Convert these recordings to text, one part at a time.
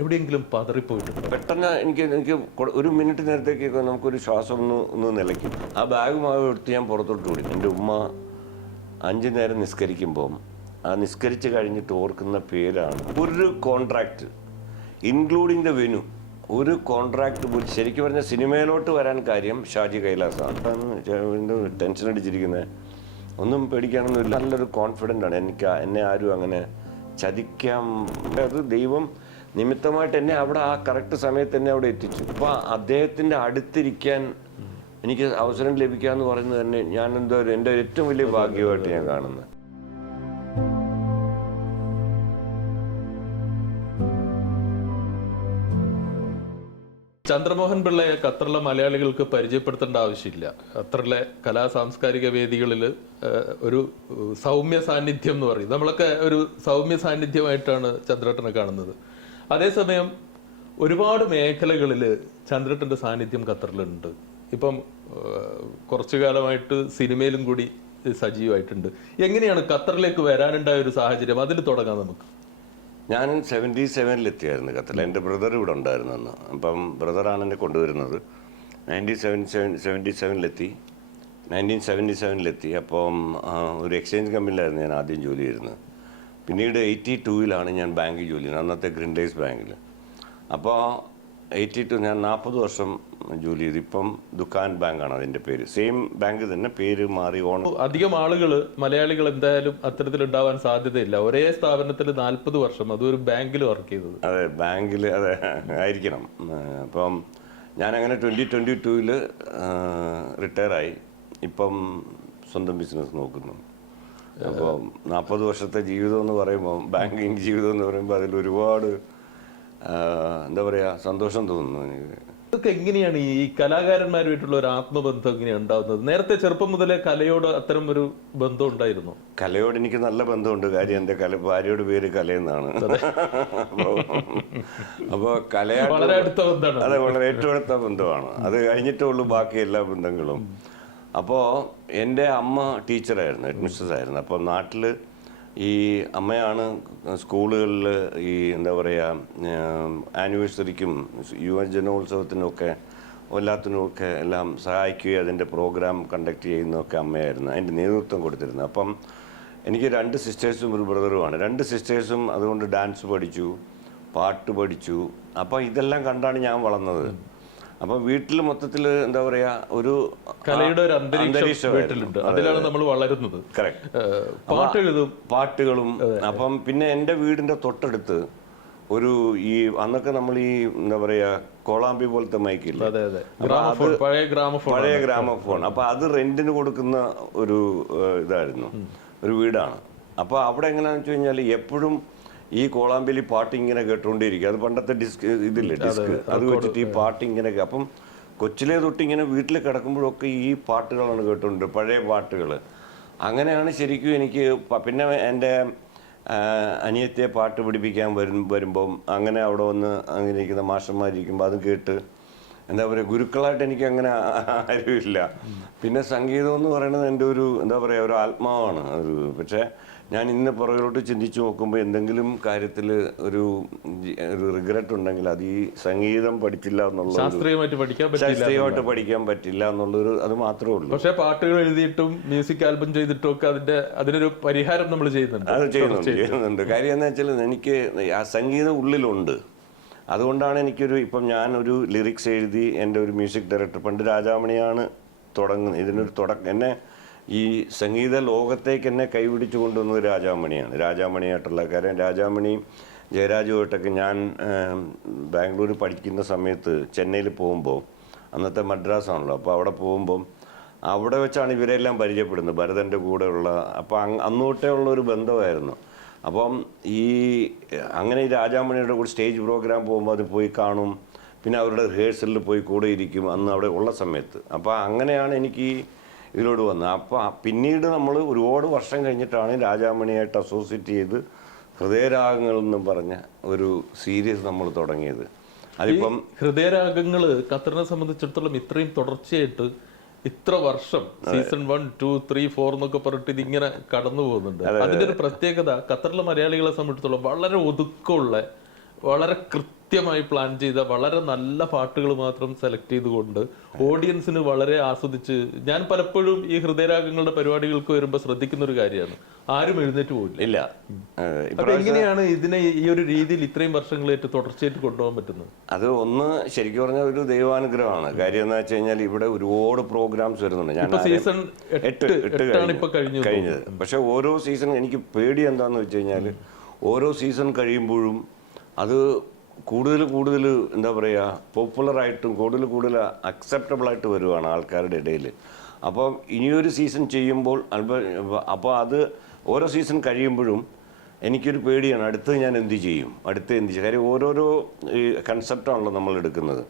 എവിടെയെങ്കിലും പതറിപ്പോയിട്ടുണ്ട്? പെട്ടെന്ന് എനിക്ക് ഒരു മിനിറ്റ് നേരത്തേക്ക് നമുക്കൊരു ശ്വാസം ഒന്ന് നിലയ്ക്കും. ആ ബാഗുമായി എടുത്ത് ഞാൻ പുറത്തോട്ട് ഓടി. എൻ്റെ ഉമ്മ 5 നേരം നിസ്കരിക്കുമ്പം ആ നിസ്കരിച്ച് കഴിഞ്ഞിട്ട് ഓർക്കുന്ന പേരാണ് ഒരു കോൺട്രാക്റ്റ് ഇൻക്ലൂഡിങ് ദ വെനു. ഒരു കോൺട്രാക്ട് ശരിക്കും പറഞ്ഞാൽ സിനിമയിലോട്ട് വരാൻ കാര്യം ഷാജി കൈലാസാണ്. ടെൻഷൻ അടിച്ചിരിക്കുന്നത്, ഒന്നും പേടിക്കാനൊന്നുമില്ല, നല്ലൊരു കോൺഫിഡൻ്റ് ആണ്. എന്നെ ആരും അങ്ങനെ ചതിക്കാം, അത് ദൈവം നിമിത്തമായിട്ട് എന്നെ അവിടെ ആ കറക്റ്റ് സമയത്ത് എന്നെ അവിടെ എത്തിച്ചു. അപ്പോൾ അദ്ദേഹത്തിൻ്റെ അടുത്തിരിക്കാൻ എനിക്ക് അവസരം ലഭിക്കുക എന്ന് പറയുന്നത് തന്നെ ഞാൻ എൻ്റെ ഏറ്റവും വലിയ ഭാഗ്യമായിട്ട് ഞാൻ കാണുന്നത്. ചന്ദ്രമോഹൻ പിള്ളയെ ഖത്തറിലെ മലയാളികൾക്ക് പരിചയപ്പെടുത്തേണ്ട ആവശ്യമില്ല. ഖത്തറിലെ കലാ സാംസ്കാരിക വേദികളിൽ ഒരു സൗമ്യ സാന്നിധ്യം എന്ന് പറയും. നമ്മളൊക്കെ ഒരു സൗമ്യ സാന്നിധ്യമായിട്ടാണ് ചന്ദ്രേട്ടനെ കാണുന്നത്. അതേസമയം ഒരുപാട് മേഖലകളിൽ ചന്ദ്രേട്ടൻ്റെ സാന്നിധ്യം ഖത്തറിലുണ്ട്. ഇപ്പം കുറച്ചു കാലമായിട്ട് സിനിമയിലും കൂടി സജീവമായിട്ടുണ്ട്. എങ്ങനെയാണ് ഖത്തറിലേക്ക് വരാനുണ്ടായ ഒരു സാഹചര്യം? അതിൽ തുടങ്ങാം നമുക്ക്. ഞാൻ 77-ലെത്തിയായിരുന്നു ഖത്തറിൽ. എൻ്റെ ബ്രദർ ഇവിടെ ഉണ്ടായിരുന്നു അന്ന്. അപ്പം ബ്രദറാണ് എന്നെ കൊണ്ടുവരുന്നത്. 1977-ലെത്തി. അപ്പം ഒരു എക്സ്ചേഞ്ച് കമ്പനിയിലായിരുന്നു ഞാൻ ആദ്യം ജോലി ചെയ്യുന്നത്. പിന്നീട് 82-ലാണ് ഞാൻ ബാങ്കിൽ ജോലി ചെയ്യുന്നത്, അന്നത്തെ ഗ്രിൻഡേഴ്സ് ബാങ്കിൽ. അപ്പോൾ 82 ഞാൻ 40 വർഷം ജോലി ചെയ്തു. ഇപ്പം ദുക്കാൻ ബാങ്കാണ് അതിൻ്റെ പേര്. സെയിം ബാങ്ക് തന്നെ, പേര് മാറി. അധികം ആളുകൾ, മലയാളികൾ എന്തായാലും അത്തരത്തിലുണ്ടാവാൻ സാധ്യതയില്ല. ഒരേ സ്ഥാപനത്തിൽ 40 വർഷം, അതൊരു ബാങ്കിൽ വർക്ക് ചെയ്തത്. അതെ, ബാങ്കിൽ അതെ ആയിരിക്കണം. അപ്പം ഞാനങ്ങനെ 2022 റിട്ടയറായി. ഇപ്പം സ്വന്തം ബിസിനസ് നോക്കുന്നു. അപ്പോൾ 40 വർഷത്തെ ജീവിതം എന്ന് പറയുമ്പോൾ, ബാങ്കിങ് ജീവിതം എന്ന് പറയുമ്പോൾ അതിലൊരുപാട് എന്താ പറയുക, സന്തോഷം തോന്നുന്നു എനിക്ക്. ഇതൊക്കെ എങ്ങനെയാണ് ഈ കലാകാരന്മാരുമായിട്ടുള്ള ഒരു ആത്മബന്ധം എങ്ങനെയാണ് ഉണ്ടാകുന്നത്? നേരത്തെ ചെറുപ്പം മുതലേ കലയോട് അത്തരം ഒരു ബന്ധം ഉണ്ടായിരുന്നു? കലയോട് എനിക്ക് നല്ല ബന്ധമുണ്ട്. കാര്യം എൻ്റെ ഭാര്യയുടെ പേര് കലയെന്നാണ്. അപ്പോൾ കലയായിട്ട് വളരെ അടുത്ത ബന്ധമാണ്. അതെ, വളരെ ഏറ്റവും അടുത്ത ബന്ധമാണ്. അത് കഴിഞ്ഞിട്ടേ ഉള്ളൂ ബാക്കി എല്ലാ ബന്ധങ്ങളും. അപ്പോൾ എൻ്റെ അമ്മ ടീച്ചറായിരുന്നു, ഹെഡ് മിസ്ട്രസ് ആയിരുന്നു. അപ്പോൾ നാട്ടിൽ ഈ അമ്മയാണ് സ്കൂളുകളിൽ ഈ എന്താ പറയുക ആനിവേഴ്സറിക്കും യുവജനോത്സവത്തിനുമൊക്കെ എല്ലാത്തിനുമൊക്കെ എല്ലാം സഹായിക്കുകയും അതിൻ്റെ പ്രോഗ്രാം കണ്ടക്ട് ചെയ്യുന്നതൊക്കെ അമ്മയായിരുന്നു, അതിൻ്റെ നേതൃത്വം കൊടുത്തിരുന്നത്. അപ്പം എനിക്ക് 2 സിസ്റ്റേഴ്സും ഒരു ബ്രദറുമാണ്. 2 സിസ്റ്റേഴ്സും അതുകൊണ്ട് ഡാൻസ് പഠിച്ചു, പാട്ട് പഠിച്ചു. അപ്പോൾ ഇതെല്ലാം കണ്ടാണ് ഞാൻ വളർന്നത്. അപ്പം വീട്ടിൽ മൊത്തത്തിൽ എന്താ പറയാ ഒരു കലയുടെ ഒരു അന്തരീക്ഷം വീട്ടിലുണ്ട്. അതിലാണ് നമ്മൾ വളരുന്നത്. കറക്റ്റ്. പാട്ടുകളും. അപ്പം പിന്നെ എൻ്റെ വീടിൻ്റെ തൊട്ടടുത്ത് ഒരു ഈ അന്നൊക്കെ നമ്മൾ ഈ എന്താ പറയാ കോളാമ്പി പോലത്തെ മൈക്കില്ല, പഴയ ഗ്രാമഫോൺ. അപ്പൊ അത് റെന്റിന് കൊടുക്കുന്ന ഒരു ഇതായിരുന്നു, ഒരു വീടാണ്. അപ്പൊ അവിടെ എങ്ങനെയാണെന്ന് വെച്ച് കഴിഞ്ഞാൽ എപ്പോഴും ഈ കോളാമ്പിലി പാട്ട് ഇങ്ങനെ കേട്ടുകൊണ്ടേയിരിക്കും. അത് പണ്ടത്തെ ഇതില്ലേ ഡിസ്ക്, അത് വെച്ചിട്ട് ഈ പാട്ട് ഇങ്ങനെ. അപ്പം കൊച്ചിലെ തൊട്ട് ഇങ്ങനെ വീട്ടിൽ കിടക്കുമ്പോഴൊക്കെ ഈ പാട്ടുകളാണ് കേട്ടുകൊണ്ട്, പഴയ പാട്ടുകൾ. അങ്ങനെയാണ് ശരിക്കും എനിക്ക്. പിന്നെ എൻ്റെ അനിയത്തെ പാട്ട് പഠിപ്പിക്കാൻ വരുമ്പം അങ്ങനെ അവിടെ വന്ന് അങ്ങനെ ഇരിക്കുന്ന മാഷന്മാരിക്കുമ്പോൾ അത് കേട്ട് എന്താ പറയുക, ഗുരുക്കളായിട്ട് എനിക്ക് അങ്ങനെ ആരുമില്ല. പിന്നെ സംഗീതം എന്ന് പറയുന്നത് എൻ്റെ ഒരു എന്താ പറയുക ഒരു ആത്മാവാണ്. പക്ഷേ ഞാൻ ഇന്ന് പുറകിലോട്ട് ചിന്തിച്ച് നോക്കുമ്പോൾ എന്തെങ്കിലും കാര്യത്തിൽ ഒരു റിഗ്രറ്റ് ഉണ്ടെങ്കിൽ അത് ഈ സംഗീതം പഠിച്ചില്ല എന്നുള്ള, ശാസ്ത്രീയമായിട്ട് പഠിക്കാൻ പറ്റില്ല എന്നുള്ളൊരു അത് മാത്രമേ ഉള്ളൂ. പക്ഷേ പാട്ടുകൾ എഴുതിയിട്ടും മ്യൂസിക് ആൽബം ചെയ്തിട്ടും ഒക്കെ അതിനൊരു പരിഹാരം നമ്മൾ ചെയ്യുന്നുണ്ട്. അത് ചെയ്യുന്നുണ്ട്. കാര്യം എന്താ വെച്ചാൽ എനിക്ക് ആ സംഗീതം ഉള്ളിലുണ്ട്. അതുകൊണ്ടാണ് ഇപ്പം ഞാനൊരു ലിറിക്സ് എഴുതി എൻ്റെ ഒരു മ്യൂസിക് ഡയറക്ടർ, പണ്ട് രാജാമണിയാണ് തുടങ്ങുന്നത്, ഇതിനൊരു എന്നെ ഈ സംഗീത ലോകത്തേക്ക് എന്നെ കൈപിടിച്ചു കൊണ്ടുവന്നത് രാജാമണിയായിട്ടുള്ള കാര്യം. രാജാമണിയും ജയരാജുമായിട്ടൊക്കെ ഞാൻ ബാംഗ്ലൂരിൽ പഠിക്കുന്ന സമയത്ത് ചെന്നൈയിൽ പോകുമ്പോൾ, അന്നത്തെ മദ്രാസാണല്ലോ, അപ്പോൾ അവിടെ പോകുമ്പം അവിടെ വെച്ചാണ് ഇവരെല്ലാം പരിചയപ്പെടുന്നത്, ഭരതൻ്റെ കൂടെയുള്ള. അപ്പോൾ അന്നോട്ടേ ഉള്ളൊരു ബന്ധമായിരുന്നു. അപ്പം അങ്ങനെ ഈ രാജാമണിയുടെ കൂടെ സ്റ്റേജ് പ്രോഗ്രാം പോകുമ്പോൾ അത് പോയി കാണും. പിന്നെ അവരുടെ റിഹേഴ്സലിൽ പോയി കൂടെ ഇരിക്കും അന്ന് അവിടെ ഉള്ള സമയത്ത്. അപ്പോൾ അങ്ങനെയാണ് എനിക്ക് ഇതിലോട് വന്നത്. അപ്പോൾ പിന്നീട് നമ്മൾ ഒരുപാട് വർഷം കഴിഞ്ഞിട്ടാണ് രാജാമണിയായിട്ട് അസോസിയേറ്റ് ചെയ്ത് ഹൃദയരാഗങ്ങൾ എന്നും പറഞ്ഞ ഒരു സീരീസ് നമ്മൾ തുടങ്ങിയത്. അതിപ്പം ഹൃദയരാഗങ്ങൾ ഖത്തറിനെ സംബന്ധിച്ചിടത്തോളം ഇത്രയും തുടർച്ചയായിട്ട് ഇത്ര വർഷം സീസൺ 1, 2, 3, 4 എന്നൊക്കെ പറഞ്ഞിട്ട് ഇതിങ്ങനെ കടന്നു പോകുന്നുണ്ട്. അതിന്റെ ഒരു പ്രത്യേകത ഖത്തറിലെ മലയാളികളെ സംബന്ധിച്ചിടത്തോളം വളരെ ഒതുക്കമുള്ള, വളരെ കൃത്യമായി പ്ലാൻ ചെയ്ത വളരെ നല്ല പാട്ടുകൾ മാത്രം സെലക്ട് ചെയ്തുകൊണ്ട് ഓഡിയൻസിന് വളരെ ആസ്വദിച്ച്, ഞാൻ പലപ്പോഴും ഈ ഹൃദയരാഗങ്ങളുടെ പരിപാടികൾക്ക് വരുമ്പോൾ ശ്രദ്ധിക്കുന്ന ഒരു കാര്യമാണ്, ആരും എഴുന്നേറ്റ് പോകില്ല. ഇല്ല. അപ്പൊ എങ്ങനെയാണ് ഇതിനെ ഈ ഒരു രീതിയിൽ ഇത്രയും വർഷങ്ങളായിട്ട് തുടർച്ചയായിട്ട് കൊണ്ടുപോകാൻ പറ്റുന്നത്? അത് ഒന്ന് ശരിക്കും പറഞ്ഞാൽ ഒരു ദൈവാനുഗ്രഹമാണ്. കാര്യം എന്ന് വെച്ച് കഴിഞ്ഞാൽ ഇവിടെ ഒരുപാട് പ്രോഗ്രാംസ് വരുന്നുണ്ട്. ഞാൻ സീസൺ 8 കഴിഞ്ഞത്. പക്ഷെ ഓരോ സീസൺ എനിക്ക് പേടി എന്താന്ന് വെച്ച് കഴിഞ്ഞാൽ ഓരോ സീസൺ കഴിയുമ്പോഴും അത് കൂടുതൽ എന്താ പറയുക, പോപ്പുലറായിട്ടും കൂടുതൽ അക്സെപ്റ്റബിൾ ആയിട്ട് വരുവാണ് ആൾക്കാരുടെ ഇടയിൽ. അപ്പോൾ ഇനിയൊരു സീസൺ ചെയ്യുമ്പോൾ അപ്പോൾ അത് ഓരോ സീസൺ കഴിയുമ്പോഴും എനിക്കൊരു പേടിയാണ്, അടുത്ത് ഞാൻ എന്ത് ചെയ്യും. കാര്യം ഓരോരോ ഈ കൺസെപ്റ്റാണല്ലോ നമ്മൾ എടുക്കുന്നത്.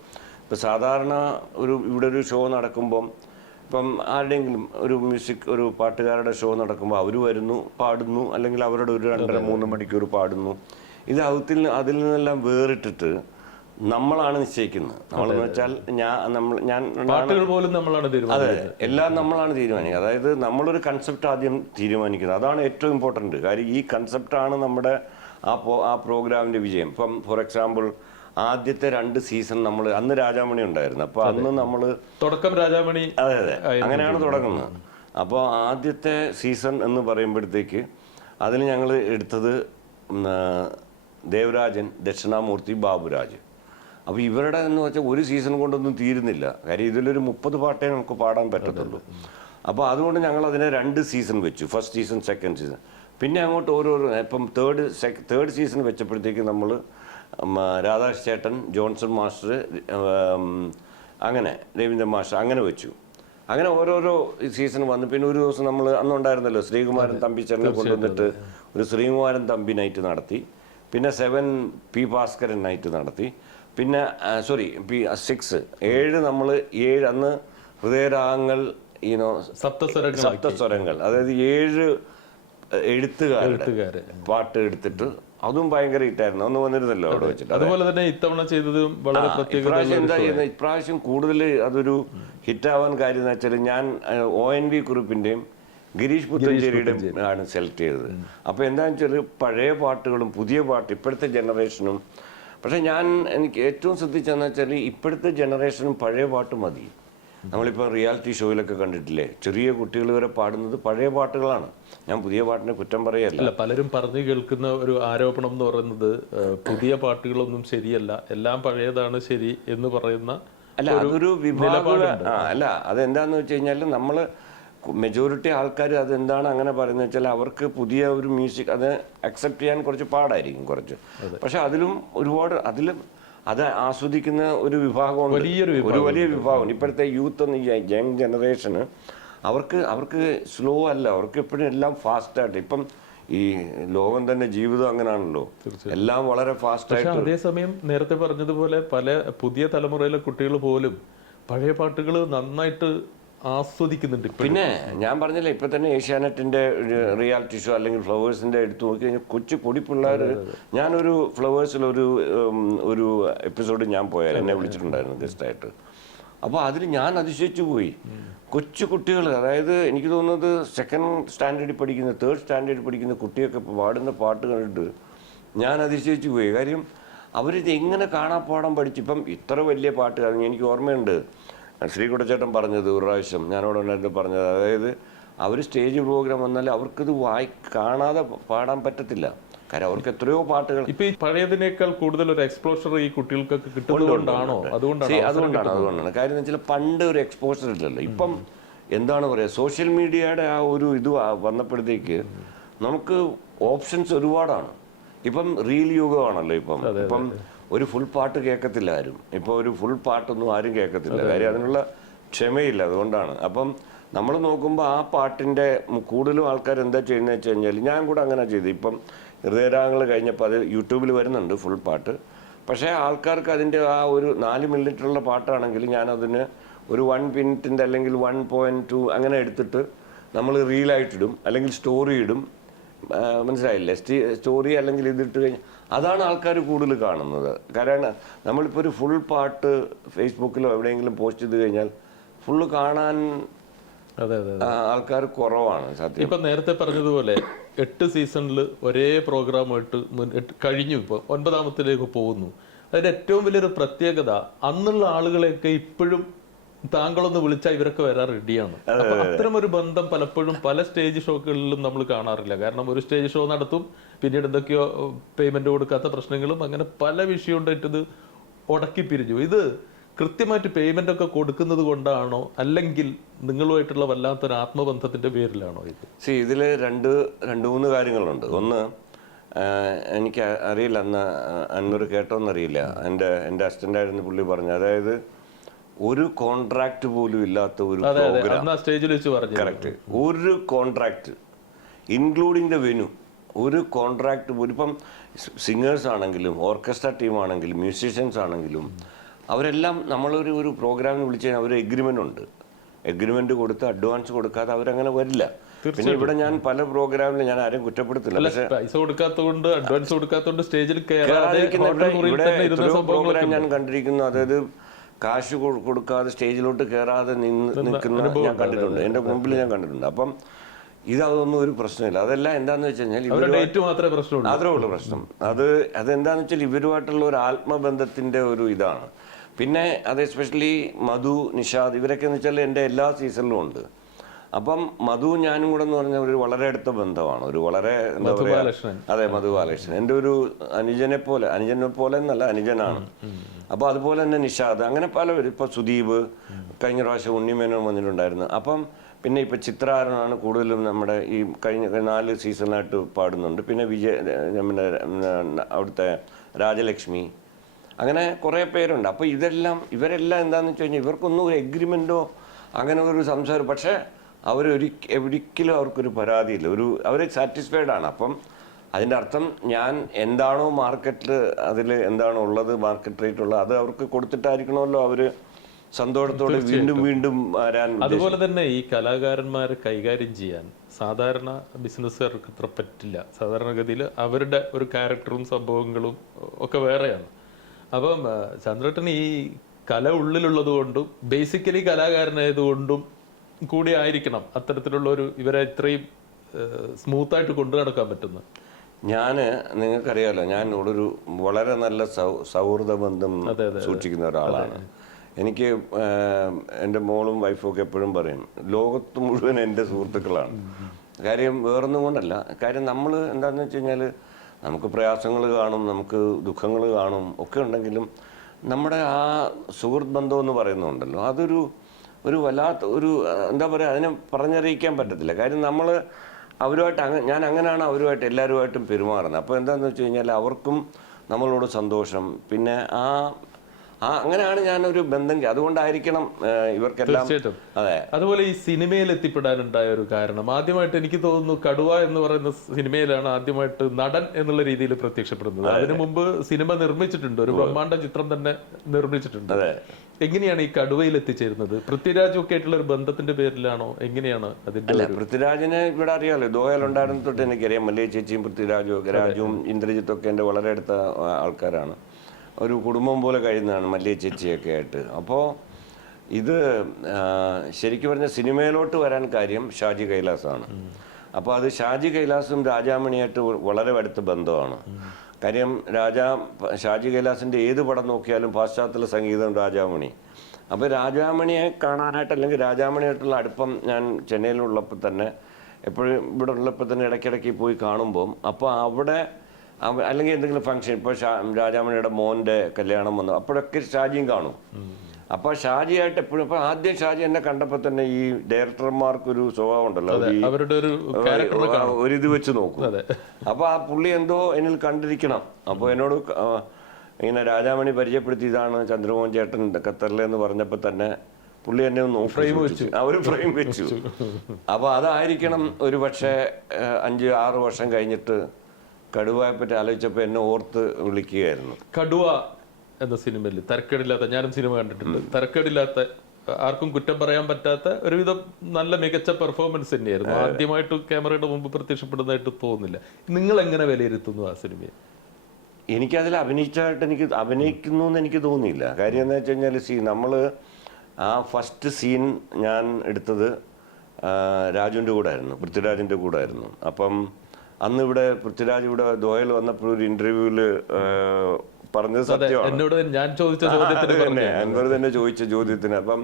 ഇപ്പോൾ സാധാരണ ഇവിടെ ഒരു ഷോ നടക്കുമ്പം ഇപ്പം ആരുടെയെങ്കിലും ഒരു പാട്ടുകാരുടെ ഷോ നടക്കുമ്പോൾ അവർ വരുന്നു, പാടുന്നു, അല്ലെങ്കിൽ അവരുടെ ഒരു 2.5-3 മണിക്കൂർ പാടുന്നു. ഇത് അതിൽ നിന്നെല്ലാം വേറിട്ടിട്ട് നമ്മളാണ് നിശ്ചയിക്കുന്നത്. നമ്മളെന്ന് വെച്ചാൽ അതെ, എല്ലാം നമ്മളാണ് തീരുമാനിക്കുന്നത്. അതായത് നമ്മളൊരു കൺസെപ്റ്റ് ആദ്യം തീരുമാനിക്കുന്നത്, അതാണ് ഏറ്റവും ഇമ്പോർട്ടൻറ്റ് കാര്യം. ഈ കൺസെപ്റ്റാണ് നമ്മുടെ ആ പ്രോഗ്രാമിൻ്റെ വിജയം. ഇപ്പം ഫോർ എക്സാമ്പിൾ ആദ്യത്തെ 2 സീസൺ നമ്മൾ അന്ന് രാജാമണി ഉണ്ടായിരുന്നു. അപ്പോൾ അന്ന് നമ്മൾ തുടക്കം രാജാമണി, അതെ അങ്ങനെയാണ് തുടങ്ങുന്നത്. അപ്പോൾ ആദ്യത്തെ സീസൺ എന്ന് പറയുമ്പോഴത്തേക്ക് അതിൽ ഞങ്ങൾ എടുത്തത് ദേവരാജൻ, ദക്ഷിണാമൂർത്തി, ബാബുരാജ്. അപ്പോൾ ഇവരുടെ എന്ന് വെച്ചാൽ ഒരു സീസൺ കൊണ്ടൊന്നും തീരുന്നില്ല. കാര്യം ഇതിലൊരു 30 പാട്ടേ നമുക്ക് പാടാൻ പറ്റത്തുള്ളൂ. അപ്പോൾ അതുകൊണ്ട് ഞങ്ങൾ അതിനെ 2 സീസൺ വെച്ചു. First season, second season. പിന്നെ അങ്ങോട്ട് ഓരോരോ ഇപ്പം തേർഡ് സീസൺ വെച്ചപ്പോഴത്തേക്ക് നമ്മൾ രാധാകൃഷ്ണ ചേട്ടൻ, ജോൺസൺ മാസ്റ്റർ, അങ്ങനെ രവീന്ദ്രൻ മാസ്റ്റർ അങ്ങനെ വെച്ചു. അങ്ങനെ ഓരോരോ സീസൺ വന്നു. പിന്നെ ഒരു ദിവസം നമ്മൾ അന്നുണ്ടായിരുന്നല്ലോ ശ്രീകുമാരൻ തമ്പി ചേട്ടനെ കൊണ്ടുവന്നിട്ട് ഒരു ശ്രീകുമാരൻ തമ്പി നൈറ്റ് നടത്തി. പിന്നെ 7 പി ഭാസ്കരൻ നൈറ്റ് നടത്തി. പിന്നെ 7 നമ്മൾ 7 അന്ന് ഹൃദയരാഗങ്ങൾ സപ്തസ്വരങ്ങൾ, അതായത് 7 എഴുത്തുകാരുടെ പാട്ട് എടുത്തിട്ട് അതും ഭയങ്കര ഹിറ്റായിരുന്നു. അന്ന് വന്നിരുന്നല്ലോ അവിടെ വെച്ചിട്ട്. അതുപോലെ തന്നെ ഇത്തവണ ചെയ്തതും വളരെ ഇപ്രാവശ്യം എന്താ ചെയ്യുന്നത്, ഇപ്രാവശ്യം കൂടുതൽ അതൊരു ഹിറ്റാവാൻ കാര്യം എന്ന് വെച്ചാൽ ഞാൻ ONV കുറുപ്പിന്റെയും ഗിരീഷ് പുത്തഞ്ചേരിയുടെയും ആണ് സെലക്ട് ചെയ്തത്. അപ്പോൾ എന്താണെന്ന് വെച്ചാൽ പഴയ പാട്ടുകളും പുതിയ പാട്ട് ഇപ്പോഴത്തെ ജനറേഷനും. പക്ഷെ എനിക്ക് ഏറ്റവും ശ്രദ്ധിച്ചതെന്ന് വെച്ചാൽ ഇപ്പോഴത്തെ ജനറേഷനും പഴയ പാട്ട് മതി. നമ്മളിപ്പോൾ റിയാലിറ്റി ഷോയിലൊക്കെ കണ്ടിട്ടില്ലേ, ചെറിയ കുട്ടികൾ വരെ പാടുന്നത് പഴയ പാട്ടുകളാണ്. ഞാൻ പുതിയ പാട്ടിനെ കുറ്റം പറയല്ല. പലരും പറഞ്ഞു കേൾക്കുന്ന ഒരു ആരോപണം എന്ന് പറയുന്നത് പുതിയ പാട്ടുകളൊന്നും ശരിയല്ല, എല്ലാം പഴയതാണ് ശരി എന്ന് പറയുന്ന അതൊരു വിഭാഗം. അല്ല, അതെന്താന്ന് വെച്ച് കഴിഞ്ഞാൽ നമ്മൾ മെജോറിറ്റി ആൾക്കാർ അതെന്താണ് അങ്ങനെ പറയുന്നത് വെച്ചാൽ അവർക്ക് പുതിയ ഒരു മ്യൂസിക് അത് അക്സെപ്റ്റ് ചെയ്യാൻ കുറച്ച് പാടായിരിക്കും കുറച്ച്. പക്ഷെ അതിലും ഒരുപാട് അത് ആസ്വദിക്കുന്ന ഒരു വിഭാഗമുണ്ട്, ഒരു വലിയ വിഭാഗം. ഇപ്പോഴത്തെ യൂത്ത് എന്ന് യങ് ജനറേഷന് അവർക്ക് സ്ലോ അല്ല, അവർക്ക് എപ്പോഴും എല്ലാം ഫാസ്റ്റായിട്ട്. ഇപ്പം ഈ ലോകം തന്നെ ജീവിതം അങ്ങനെയാണല്ലോ, എല്ലാം വളരെ ഫാസ്റ്റായിട്ട്. അതേസമയം നേരത്തെ പറഞ്ഞതുപോലെ പല പുതിയ തലമുറയിലെ കുട്ടികൾ പോലും പഴയ പാട്ടുകൾ നന്നായിട്ട് ആസ്വദിക്കുന്നുണ്ട്. പിന്നെ ഞാൻ പറഞ്ഞില്ലേ, ഇപ്പൊ തന്നെ ഏഷ്യാനെറ്റിന്റെ റിയാലിറ്റി ഷോ അല്ലെങ്കിൽ ഫ്ലവേഴ്സിന്റെ എടുത്തു നോക്കി കഴിഞ്ഞാൽ കൊച്ചു പൊടി പിള്ളേർ. ഞാനൊരു ഫ്ലവേഴ്സിൽ ഒരു എപ്പിസോഡ് ഞാൻ പോയാൽ എന്നെ വിളിച്ചിട്ടുണ്ടായിരുന്നു ഗസ്റ്റായിട്ട്. അപ്പോൾ അതിൽ ഞാൻ അതിശയിച്ചു പോയി. കൊച്ചു കുട്ടികൾ, അതായത് എനിക്ക് തോന്നുന്നത് 2nd സ്റ്റാൻഡേർഡിൽ പഠിക്കുന്ന 3rd സ്റ്റാൻഡേർഡിൽ പഠിക്കുന്ന കുട്ടിയൊക്കെ പാടുന്ന പാട്ട് കണ്ടിട്ട് ഞാൻ അതിശയിച്ചു പോയി. കാര്യം അവരിത് എങ്ങനെ കാണാപ്പാടാൻ പഠിച്ചു. ഇപ്പം ഇത്ര വലിയ പാട്ടുകാരൻ എനിക്ക് ഓർമ്മയുണ്ട്, ശ്രീകുടച്ചേട്ടൻ പറഞ്ഞത് ഒരു പ്രാവശ്യം ഞാനവിടെ പറഞ്ഞത്, അതായത് അവർ സ്റ്റേജ് പ്രോഗ്രാം വന്നാൽ അവർക്കിത് കാണാതെ പാടാൻ പറ്റത്തില്ല. കാര്യം അവർക്ക് എത്രയോ പാട്ടുകൾ. ഇപ്പൊ ഈ പഴയതിനേക്കാൾ കൂടുതൽ ഒരു എക്സ്പോഷർ ഈ കുട്ടികൾക്കൊക്കെ കിട്ടുന്നതുകൊണ്ടാണോ? അതുകൊണ്ടാണ്. കാര്യം എന്ന് വെച്ചാൽ പണ്ട് ഒരു എക്സ്പോഷർ ഇല്ലല്ലോ. ഇപ്പം എന്താണ് പറയുക, സോഷ്യൽ മീഡിയയുടെ ആ ഒരു ഇത് വന്നപ്പോഴത്തേക്ക് നമുക്ക് ഓപ്ഷൻസ് ഒരുപാടാണ്. ഇപ്പം റീൽ യുഗമാണല്ലോ. ഇപ്പം ഒരു ഫുൾ പാട്ട് കേൾക്കത്തില്ല ആരും. ഇപ്പോൾ ഒരു ഫുൾ പാട്ടൊന്നും ആരും കേൾക്കത്തില്ല. കാര്യം അതിനുള്ള ക്ഷമയില്ല. അതുകൊണ്ടാണ്. അപ്പം നമ്മൾ നോക്കുമ്പോൾ ആ പാട്ടിൻ്റെ കൂടുതലും ആൾക്കാർ എന്താ ചെയ്യുന്നത് വെച്ച് കഴിഞ്ഞാൽ, ഞാൻ കൂടെ അങ്ങനെ ചെയ്തു. ഇപ്പം ഹൃദയരാഗങ്ങൾ കഴിഞ്ഞപ്പോൾ അത് യൂട്യൂബിൽ വരുന്നുണ്ട് ഫുൾ പാട്ട്. പക്ഷേ ആൾക്കാർക്ക് അതിൻ്റെ ആ ഒരു 4 മിനിറ്റുള്ള പാട്ടാണെങ്കിൽ ഞാനതിന് ഒരു 1 മിനിറ്റിൻ്റെ അല്ലെങ്കിൽ 1.2 അങ്ങനെ എടുത്തിട്ട് നമ്മൾ റീലായിട്ടിടും, അല്ലെങ്കിൽ സ്റ്റോറി ഇടും. മനസ്സിലായില്ലേ? സ്റ്റോറി അല്ലെങ്കിൽ ഇതിട്ട് കഴിഞ്ഞാൽ അതാണ് ആൾക്കാർ കൂടുതൽ കാണുന്നത്. കാരണം നമ്മളിപ്പോൾ ഒരു ഫുൾ പാട്ട് ഫേസ്ബുക്കിലോ എവിടെയെങ്കിലും പോസ്റ്റ് ചെയ്ത് കഴിഞ്ഞാൽ ഫുള്ള് കാണാൻ ആൾക്കാർ കുറവാണ് സത്യം. ഇപ്പം നേരത്തെ പറഞ്ഞതുപോലെ 8 സീസണിൽ ഒരേ പ്രോഗ്രാമായിട്ട് കഴിഞ്ഞു. ഇപ്പോൾ 9ാമത്തിലേക്ക് പോകുന്നു. അതിന്റെ ഏറ്റവും വലിയൊരു പ്രത്യേകത അന്നുള്ള ആളുകളെയൊക്കെ ഇപ്പോഴും താങ്കളൊന്ന് വിളിച്ചാൽ ഇവരൊക്കെ വരാൻ റെഡിയാണ്. അപ്പൊ അത്തരം ഒരു ബന്ധം പലപ്പോഴും പല സ്റ്റേജ് ഷോകളിലും നമ്മൾ കാണാറില്ല. കാരണം ഒരു സ്റ്റേജ് ഷോ നടത്തും, പിന്നീട് എന്തൊക്കെയോ പേയ്മെന്റ് കൊടുക്കാത്ത പ്രശ്നങ്ങളും അങ്ങനെ പല വിഷയം ഉണ്ടായിട്ടത് ഉടക്കി പിരിഞ്ഞു. ഇത് കൃത്യമായിട്ട് പേയ്മെന്റ് ഒക്കെ കൊടുക്കുന്നത് കൊണ്ടാണോ, അല്ലെങ്കിൽ നിങ്ങളുമായിട്ടുള്ള വല്ലാത്തൊരു ആത്മബന്ധത്തിന്റെ പേരിലാണോ ഇത്? ഇതിൽ രണ്ട് മൂന്ന് കാര്യങ്ങളുണ്ട്. ഒന്ന്, എനിക്ക് അറിയില്ല, അന്ന് അൻവർ കേട്ടോന്നറിയില്ല, എൻ്റെ അസിസ്റ്റൻ്റായിരുന്നു പുള്ളി പറഞ്ഞു, അതായത് ഒരു കോൺട്രാക്ട് പോലും ഇല്ലാത്ത ഒരു പ്രോഗ്രാം, സ്റ്റേജിൽ വെച്ച് പറഞ്ഞു, കറക്റ്റ്, ഒരു കോൺട്രാക്ട് ഇൻക്ലൂഡിങ് ദ വെന്യൂ, ഒരു കോൺട്രാക്ട് പോലും. ഇപ്പം സിംഗേഴ്സ് ആണെങ്കിലും ഓർക്കസ്ട്ര ടീം ആണെങ്കിലും മ്യൂസീഷ്യൻസ് ആണെങ്കിലും അവരെല്ലാം നമ്മളൊരു പ്രോഗ്രാമിന് വിളിച്ചു കഴിഞ്ഞാൽ അവർ എഗ്രിമെൻ്റ് ഉണ്ട്. എഗ്രിമെൻ്റ് കൊടുത്ത് അഡ്വാൻസ് കൊടുക്കാതെ അവരങ്ങനെ വരില്ല. പിന്നെ ഇവിടെ ഞാൻ പല പ്രോഗ്രാമിലും ഞാൻ ആരും കുറ്റപ്പെടുത്തില്ല, പക്ഷേ പൈസ കൊടുക്കാത്തതുകൊണ്ട്, അഡ്വാൻസ് കൊടുക്കാത്തതുകൊണ്ട് സ്റ്റേജിൽ പ്രോഗ്രാം ഞാൻ കണ്ടിരിക്കുന്നു. അതായത് കാശ് കൊടുക്കാതെ സ്റ്റേജിലോട്ട് കയറാതെ നിൽക്കുന്ന ഞാൻ കണ്ടിട്ടുണ്ട്, എൻ്റെ മുമ്പിൽ ഞാൻ കണ്ടിട്ടുണ്ട്. അപ്പം ഇതൊന്നും ഒരു പ്രശ്നമില്ല. അതെല്ലാം എന്താന്ന് വെച്ച് കഴിഞ്ഞാൽ മാത്രമേ ഉള്ളൂ പ്രശ്നം. അതെന്താന്ന് വെച്ചാൽ ഇവരുമായിട്ടുള്ള ഒരു ആത്മബന്ധത്തിന്റെ ഒരു ഇതാണ്. പിന്നെ അത് എസ്പെഷ്യലി മധു, നിഷാദ്, ഇവരൊക്കെ എന്ന് വെച്ചാൽ എൻ്റെ എല്ലാ സീസണിലും ഉണ്ട്. അപ്പം മധു ഞാനും കൂടെ എന്ന് പറഞ്ഞാൽ ഒരു വളരെ അടുത്ത ബന്ധമാണ്, ഒരു വളരെ എന്താ പറയാ, അതെ, മധു ബാലകൃഷ്ണൻ എൻ്റെ ഒരു അനുജനെ പോലെ എന്നല്ല, അനുജനാണ്. അപ്പോൾ അതുപോലെ തന്നെ നിഷാദ്, അങ്ങനെ പലവരും, ഇപ്പോൾ സുദീപ്, കഴിഞ്ഞ പ്രാവശ്യം ഉണ്ണിമേനോൻ വന്നിട്ടുണ്ടായിരുന്നു. അപ്പം പിന്നെ ഇപ്പോൾ ചിത്രാരനാണ് കൂടുതലും നമ്മുടെ ഈ കഴിഞ്ഞ 4 സീസണായിട്ട് പാടുന്നുണ്ട്. പിന്നെ പിന്നെ അവിടുത്തെ രാജലക്ഷ്മി, അങ്ങനെ കുറേ പേരുണ്ട്. അപ്പോൾ ഇവരെല്ലാം എന്താണെന്ന് വെച്ച് കഴിഞ്ഞാൽ ഇവർക്കൊന്നും ഒരു എഗ്രിമെൻറ്റോ അങ്ങനെ ഒരു സംസാരം, പക്ഷേ ഒരിക്കലും അവർക്കൊരു പരാതിയില്ല, അവർ സാറ്റിസ്ഫൈഡ് ആണ്. അപ്പം അതിൻ്റെ അർത്ഥം ഞാൻ എന്താണോ മാർക്കറ്റിൽ അതിൽ എന്താണോ ഉള്ളത്, മാർക്കറ്റ് റേറ്റ് ഉള്ളത്, അത് അവർക്ക് കൊടുത്തിട്ടായിരിക്കണമല്ലോ അവർ സന്തോഷത്തോടെ വീണ്ടും വീണ്ടും വരാൻ. അതുപോലെ തന്നെ ഈ കലാകാരന്മാരെ കൈകാര്യം ചെയ്യാൻ സാധാരണ ബിസിനസ്സുകാർക്ക് അത്ര പറ്റില്ല. സാധാരണഗതിയിൽ അവരുടെ ഒരു ക്യാരക്ടറും സംഭവങ്ങളും ഒക്കെ വേറെയാണ്. അപ്പം ചന്ദ്രേട്ടൻ ഈ കല ഉള്ളിലുള്ളത് കൊണ്ടും ബേസിക്കലി കലാകാരനായതുകൊണ്ടും കൂടി ആയിരിക്കണം അത്തരത്തിലുള്ള ഇവരെ ഇത്രയും സ്മൂത്തായിട്ട് കൊണ്ടു നടക്കാൻ പറ്റുന്നത്. നിങ്ങൾക്കറിയാലോ, ഞാൻ ഒരു വളരെ നല്ല സൗഹൃദ ബന്ധം സൂക്ഷിക്കുന്ന ഒരാളാണ്. എനിക്ക് എൻ്റെ മോളും വൈഫും ഒക്കെ എപ്പോഴും പറയും, ലോകത്ത് മുഴുവൻ എൻ്റെ സുഹൃത്തുക്കളാണ്. കാര്യം വേറൊന്നും കൊണ്ടല്ല, കാര്യം നമ്മൾ എന്താണെന്ന് വെച്ച് കഴിഞ്ഞാൽ നമുക്ക് പ്രയാസങ്ങൾ കാണും, നമുക്ക് ദുഃഖങ്ങൾ കാണും, ഒക്കെ ഉണ്ടെങ്കിലും നമ്മുടെ ആ സുഹൃത്ത് ബന്ധം എന്ന് പറയുന്നുണ്ടല്ലോ, ഒരു വല്ലാത്ത എന്താ പറയുക, അതിനെ പറഞ്ഞറിയിക്കാൻ പറ്റത്തില്ല. കാര്യം നമ്മൾ അവരുമായിട്ട് ഞാൻ അങ്ങനെയാണ് അവരുമായിട്ട് എല്ലാവരുമായിട്ടും പെരുമാറുന്നത്. അപ്പോൾ എന്താണെന്ന് വെച്ച് കഴിഞ്ഞാൽ അവർക്കും നമ്മളോട് സന്തോഷം, പിന്നെ അങ്ങനെയാണ് ഞാനൊരു ബന്ധം. അതുകൊണ്ടായിരിക്കണം ഇവർക്കെല്ലാം. അതെ. അതുപോലെ ഈ സിനിമയിൽ എത്തിപ്പെടാനുണ്ടായ ഒരു കാരണം, ആദ്യമായിട്ട് എനിക്ക് തോന്നുന്നു കടുവ എന്ന് പറയുന്ന സിനിമയിലാണ് ആദ്യമായിട്ട് നടൻ എന്നുള്ള രീതിയിൽ പ്രത്യക്ഷപ്പെടുന്നത്. അതിനു മുമ്പ് സിനിമ നിർമ്മിച്ചിട്ടുണ്ട്, ഒരു ബ്രഹ്മാണ്ഡ ചിത്രം തന്നെ നിർമ്മിച്ചിട്ടുണ്ട്. എങ്ങനെയാണ് ഈ കടുവയിൽ എത്തിച്ചേരുന്നത്? പൃഥ്വിരാജും ഒക്കെ ആയിട്ടുള്ള ഒരു ബന്ധത്തിന്റെ പേരിലാണോ, എങ്ങനെയാണ് അതിന്റെ? അല്ല, പൃഥ്വിരാജിനെ ഇവിടെ അറിയാലോ, ദോഹയിൽ ഉണ്ടായിരുന്ന തൊട്ട് എനിക്കറിയാം. മല്ലിക ചേച്ചിയും പൃഥ്വിരാജും ഇന്ദ്രജിത്തും ഒക്കെ എൻ്റെ വളരെ അടുത്ത ആൾക്കാരാണ്. ഒരു കുടുംബം പോലെ കഴിയുന്നതാണ് മല്ലിക ചേച്ചിയൊക്കെ ആയിട്ട്. അപ്പോൾ ഇത് ശരിക്കും പറഞ്ഞാൽ സിനിമയിലോട്ട് വരാൻ കാര്യം ഷാജി കൈലാസാണ്. അപ്പോൾ അത് ഷാജി കൈലാസും രാജാമണിയായിട്ട് വളരെ അടുത്ത ബന്ധമാണ്. കാര്യം ഷാജി കൈലാസിൻ്റെ ഏത് പടം നോക്കിയാലും പാശ്ചാത്യ സംഗീതം രാജാമണി. അപ്പോൾ രാജാമണിയെ കാണാനായിട്ട്, അല്ലെങ്കിൽ രാജാമണിയായിട്ടുള്ള അടുപ്പം ഞാൻ ചെന്നൈയിലുള്ളപ്പോൾ തന്നെ, എപ്പോഴും ഇവിടെ ഉള്ളപ്പോൾ തന്നെ ഇടയ്ക്കിടയ്ക്ക് പോയി കാണുമ്പം, അപ്പോൾ അവിടെ അല്ലെങ്കിൽ എന്തെങ്കിലും ഫംഗ്ഷൻ, ഇപ്പോൾ രാജാമണിയുടെ മോൻ്റെ കല്യാണം വന്നു, അപ്പോഴൊക്കെ ഷാജിയും കാണും. അപ്പോൾ ഷാജിയായിട്ട് എപ്പോഴും, അപ്പോൾ ആദ്യം ഷാജി എന്നെ കണ്ടപ്പോൾ തന്നെ ഈ ഡയറക്ടർമാർക്കൊരു സ്വഭാവം ഉണ്ടല്ലോ, ഒരിത് വെച്ച് നോക്കും. അപ്പോൾ ആ പുള്ളി എന്തോ എന്നിൽ കണ്ടിരിക്കണം. അപ്പോൾ എന്നോട് ഇങ്ങനെ രാജാമണി പരിചയപ്പെടുത്തിയതാണ് ചന്ദ്രമോഹൻ ചേട്ടൻ ഖത്തറിലെന്ന് പറഞ്ഞപ്പോൾ തന്നെ പുള്ളി എന്നെ ഒന്ന് ഫ്രെയിം വെച്ചു. അപ്പോൾ അതായിരിക്കണം ഒരു പക്ഷേ 5-6 വർഷം കഴിഞ്ഞിട്ട് കടുവയെ പറ്റി ആലോചിച്ചപ്പോൾ എന്നെ ഓർത്ത് വിളിക്കുകയായിരുന്നു. കടുവ എന്ന സിനിമയിൽ തരക്കേടില്ലാത്ത, ഞാനും സിനിമ കണ്ടിട്ടുണ്ട്, തരക്കേടില്ലാത്ത, ആർക്കും കുറ്റം പറയാൻ പറ്റാത്ത ഒരുവിധം നല്ല മികച്ച പെർഫോമൻസ് തന്നെയായിരുന്നു. ആദ്യമായിട്ട് ക്യാമറയുടെ മുമ്പ് പ്രത്യക്ഷപ്പെടുന്നതായിട്ട് തോന്നുന്നില്ല. നിങ്ങൾ എങ്ങനെ വിലയിരുത്തുന്നു ആ സിനിമയെ? എനിക്കതിൽ അഭിനയിക്കുന്നു എന്ന് എനിക്ക് തോന്നിയില്ല. കാര്യം എന്താ വെച്ച് കഴിഞ്ഞാൽ, നമ്മൾ ആ ഫസ്റ്റ് സീൻ ഞാൻ എടുത്തത് രാജുവിൻ്റെ കൂടെ ആയിരുന്നു, പൃഥ്വിരാജിൻ്റെ കൂടെ ആയിരുന്നു. അപ്പം അന്ന് ഇവിടെ പൃഥ്വിരാജ് ഇവിടെ ദോഹയിൽ വന്നപ്പോൾ ഒരു ഇൻ്റർവ്യൂവിൽ പറഞ്ഞത് സത്യമാണ്. എന്നോട് ഞാൻ ചോദിച്ച ചോദ്യത്തിന് തന്നെ അൻവർ തന്നെ ചോദിച്ച ചോദ്യത്തിന്. അപ്പം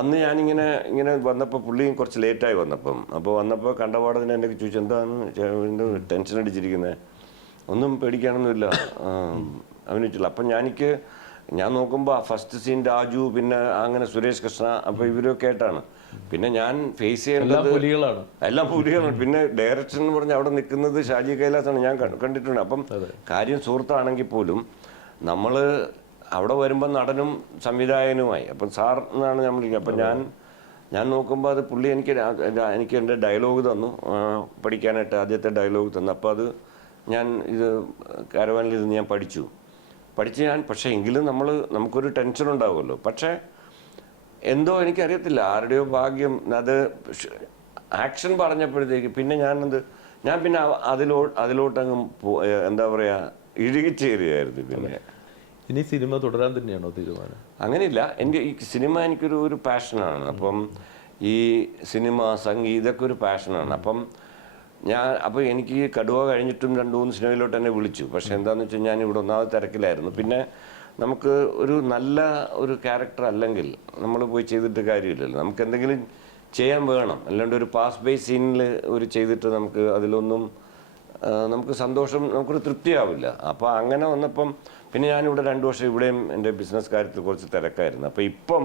അന്ന് ഞാനിങ്ങനെ ഇങ്ങനെ വന്നപ്പോൾ പുള്ളിയും കുറച്ച് ലേറ്റായി വന്നപ്പോൾ കണ്ടപാടത്തിന് എന്നെ ചോദിച്ചു, എന്താണ് ടെൻഷൻ അടിച്ചിരിക്കുന്നത്? ഒന്നും പേടിക്കാനൊന്നുമില്ല അഭിനയിച്ചില്ല. അപ്പം ഞാൻ നോക്കുമ്പോൾ ഫസ്റ്റ് സീൻ രാജു, പിന്നെ അങ്ങനെ സുരേഷ് കൃഷ്ണ, അപ്പോൾ ഇവരൊക്കെ ആയിട്ടാണ്. പിന്നെ ഞാൻ ഫേസ് ചെയ്യേണ്ടത് എല്ലാം പുലികളാണ്. പിന്നെ ഡയറക്ഷൻ എന്ന് പറഞ്ഞാൽ അവിടെ നിൽക്കുന്നത് ഷാജി കൈലാസാണ്, ഞാൻ കണ്ടിട്ടുണ്ട്. അപ്പം കാര്യം സുഹൃത്താണെങ്കിൽ പോലും നമ്മൾ അവിടെ വരുമ്പോൾ നടനും സംവിധായകനുമായി, അപ്പം സാർ എന്നാണ് ഞാൻ വിളിക്കുന്നത്. അപ്പം ഞാൻ നോക്കുമ്പോൾ അത് പുള്ളി എനിക്ക് എൻ്റെ ഡയലോഗ് തന്നു പഠിക്കാനായിട്ട്, ആദ്യത്തെ ഡയലോഗ് തന്നു. അപ്പോൾ അത് ഞാൻ കാരവാനിൽ ഇരുന്ന് ഞാൻ പഠിച്ച് പക്ഷേ എങ്കിലും നമുക്കൊരു ടെൻഷൻ ഉണ്ടാവുമല്ലോ. പക്ഷേ എന്തോ എനിക്കറിയത്തില്ല, ആരുടെയോ ഭാഗ്യം, അത് ആക്ഷൻ പറഞ്ഞപ്പോഴത്തേക്ക് പിന്നെ ഞാൻ പിന്നെ അതിലോട്ടങ്ങ് എന്താ പറയുക, ഇഴുകിച്ചേരുകയായിരുന്നു. പിന്നെ ഇനി സിനിമ തുടരാൻ തന്നെയാണോ തീരുമാനം? അങ്ങനെയില്ല, ഈ സിനിമ എനിക്കൊരു പാഷനാണ്. അപ്പം ഈ സിനിമ, സംഗീതം ഇതൊക്കെ ഒരു പാഷനാണ്. അപ്പോൾ എനിക്ക് കടുവ കഴിഞ്ഞിട്ടും 2-3 സിനിമയിലോട്ട് എന്നെ വിളിച്ചു. പക്ഷെ എന്താണെന്ന് വെച്ചാൽ ഞാൻ ഇവിടെ ഒന്നാമത് തിരക്കിലായിരുന്നു. പിന്നെ നമുക്ക് ഒരു നല്ല ഒരു ക്യാരക്ടർ അല്ലെങ്കിൽ നമ്മൾ പോയി ചെയ്തിട്ട് കാര്യമില്ലല്ലോ, നമുക്ക് എന്തെങ്കിലും ചെയ്യാൻ വേണം. അല്ലാണ്ട് ഒരു പാസ് ബൈ സീനിൽ ചെയ്തിട്ട് നമുക്ക് അതിലൊന്നും നമുക്ക് സന്തോഷം, നമുക്കൊരു തൃപ്തിയാവില്ല. അപ്പോൾ അങ്ങനെ വന്നപ്പം പിന്നെ ഞാനിവിടെ 2 വർഷം ഇവിടെയും എൻ്റെ ബിസിനസ് കാര്യത്തിൽ കുറച്ച് തിരക്കായിരുന്നു. അപ്പോൾ ഇപ്പം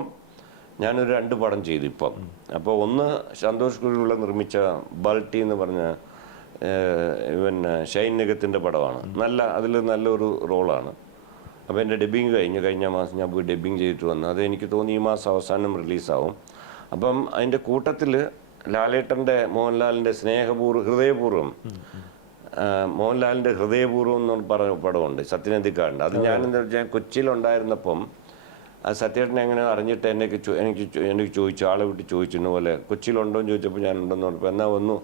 ഞാനൊരു 2 പടം ചെയ്തു ഇപ്പം. അപ്പോൾ ഒന്ന് സന്തോഷ് കുഴിയുള്ള നിർമ്മിച്ച ബൾട്ടി എന്ന് പറഞ്ഞ പിന്നെ ഷൈൻ നിഗത്തിൻ്റെ പടമാണ്. അതിൽ നല്ലൊരു റോളാണ്. അപ്പോൾ എൻ്റെ ഡബ്ബിങ് കഴിഞ്ഞ മാസം ഞാൻ പോയി ഡബ്ബിങ് ചെയ്തിട്ട് വന്നു. അത് എനിക്ക് തോന്നി ഈ മാസം അവസാനം റിലീസാവും. അപ്പം അതിൻ്റെ കൂട്ടത്തിൽ ലാലേട്ടൻ്റെ മോഹൻലാലിൻ്റെ ഹൃദയപൂർവ്വം മോഹൻലാലിൻ്റെ ഹൃദയപൂർവ്വം എന്ന് പറഞ്ഞ പടമുണ്ട്, സത്യനന്ദിക്കാടിൻ്റെ. അത് ഞാൻ എന്താ വെച്ചാൽ കൊച്ചിയിലുണ്ടായിരുന്നപ്പം അത് സത്യേട്ടനെ എങ്ങനെ അറിഞ്ഞിട്ട് എനിക്ക് ചോദിച്ചു, ആളെ വിട്ട് ചോദിച്ചു പോലെ കൊച്ചിയിലുണ്ടോ എന്ന് ചോദിച്ചപ്പോൾ ഞാൻ ഉണ്ടെന്ന് പറഞ്ഞപ്പോൾ എന്നാൽ വന്നു.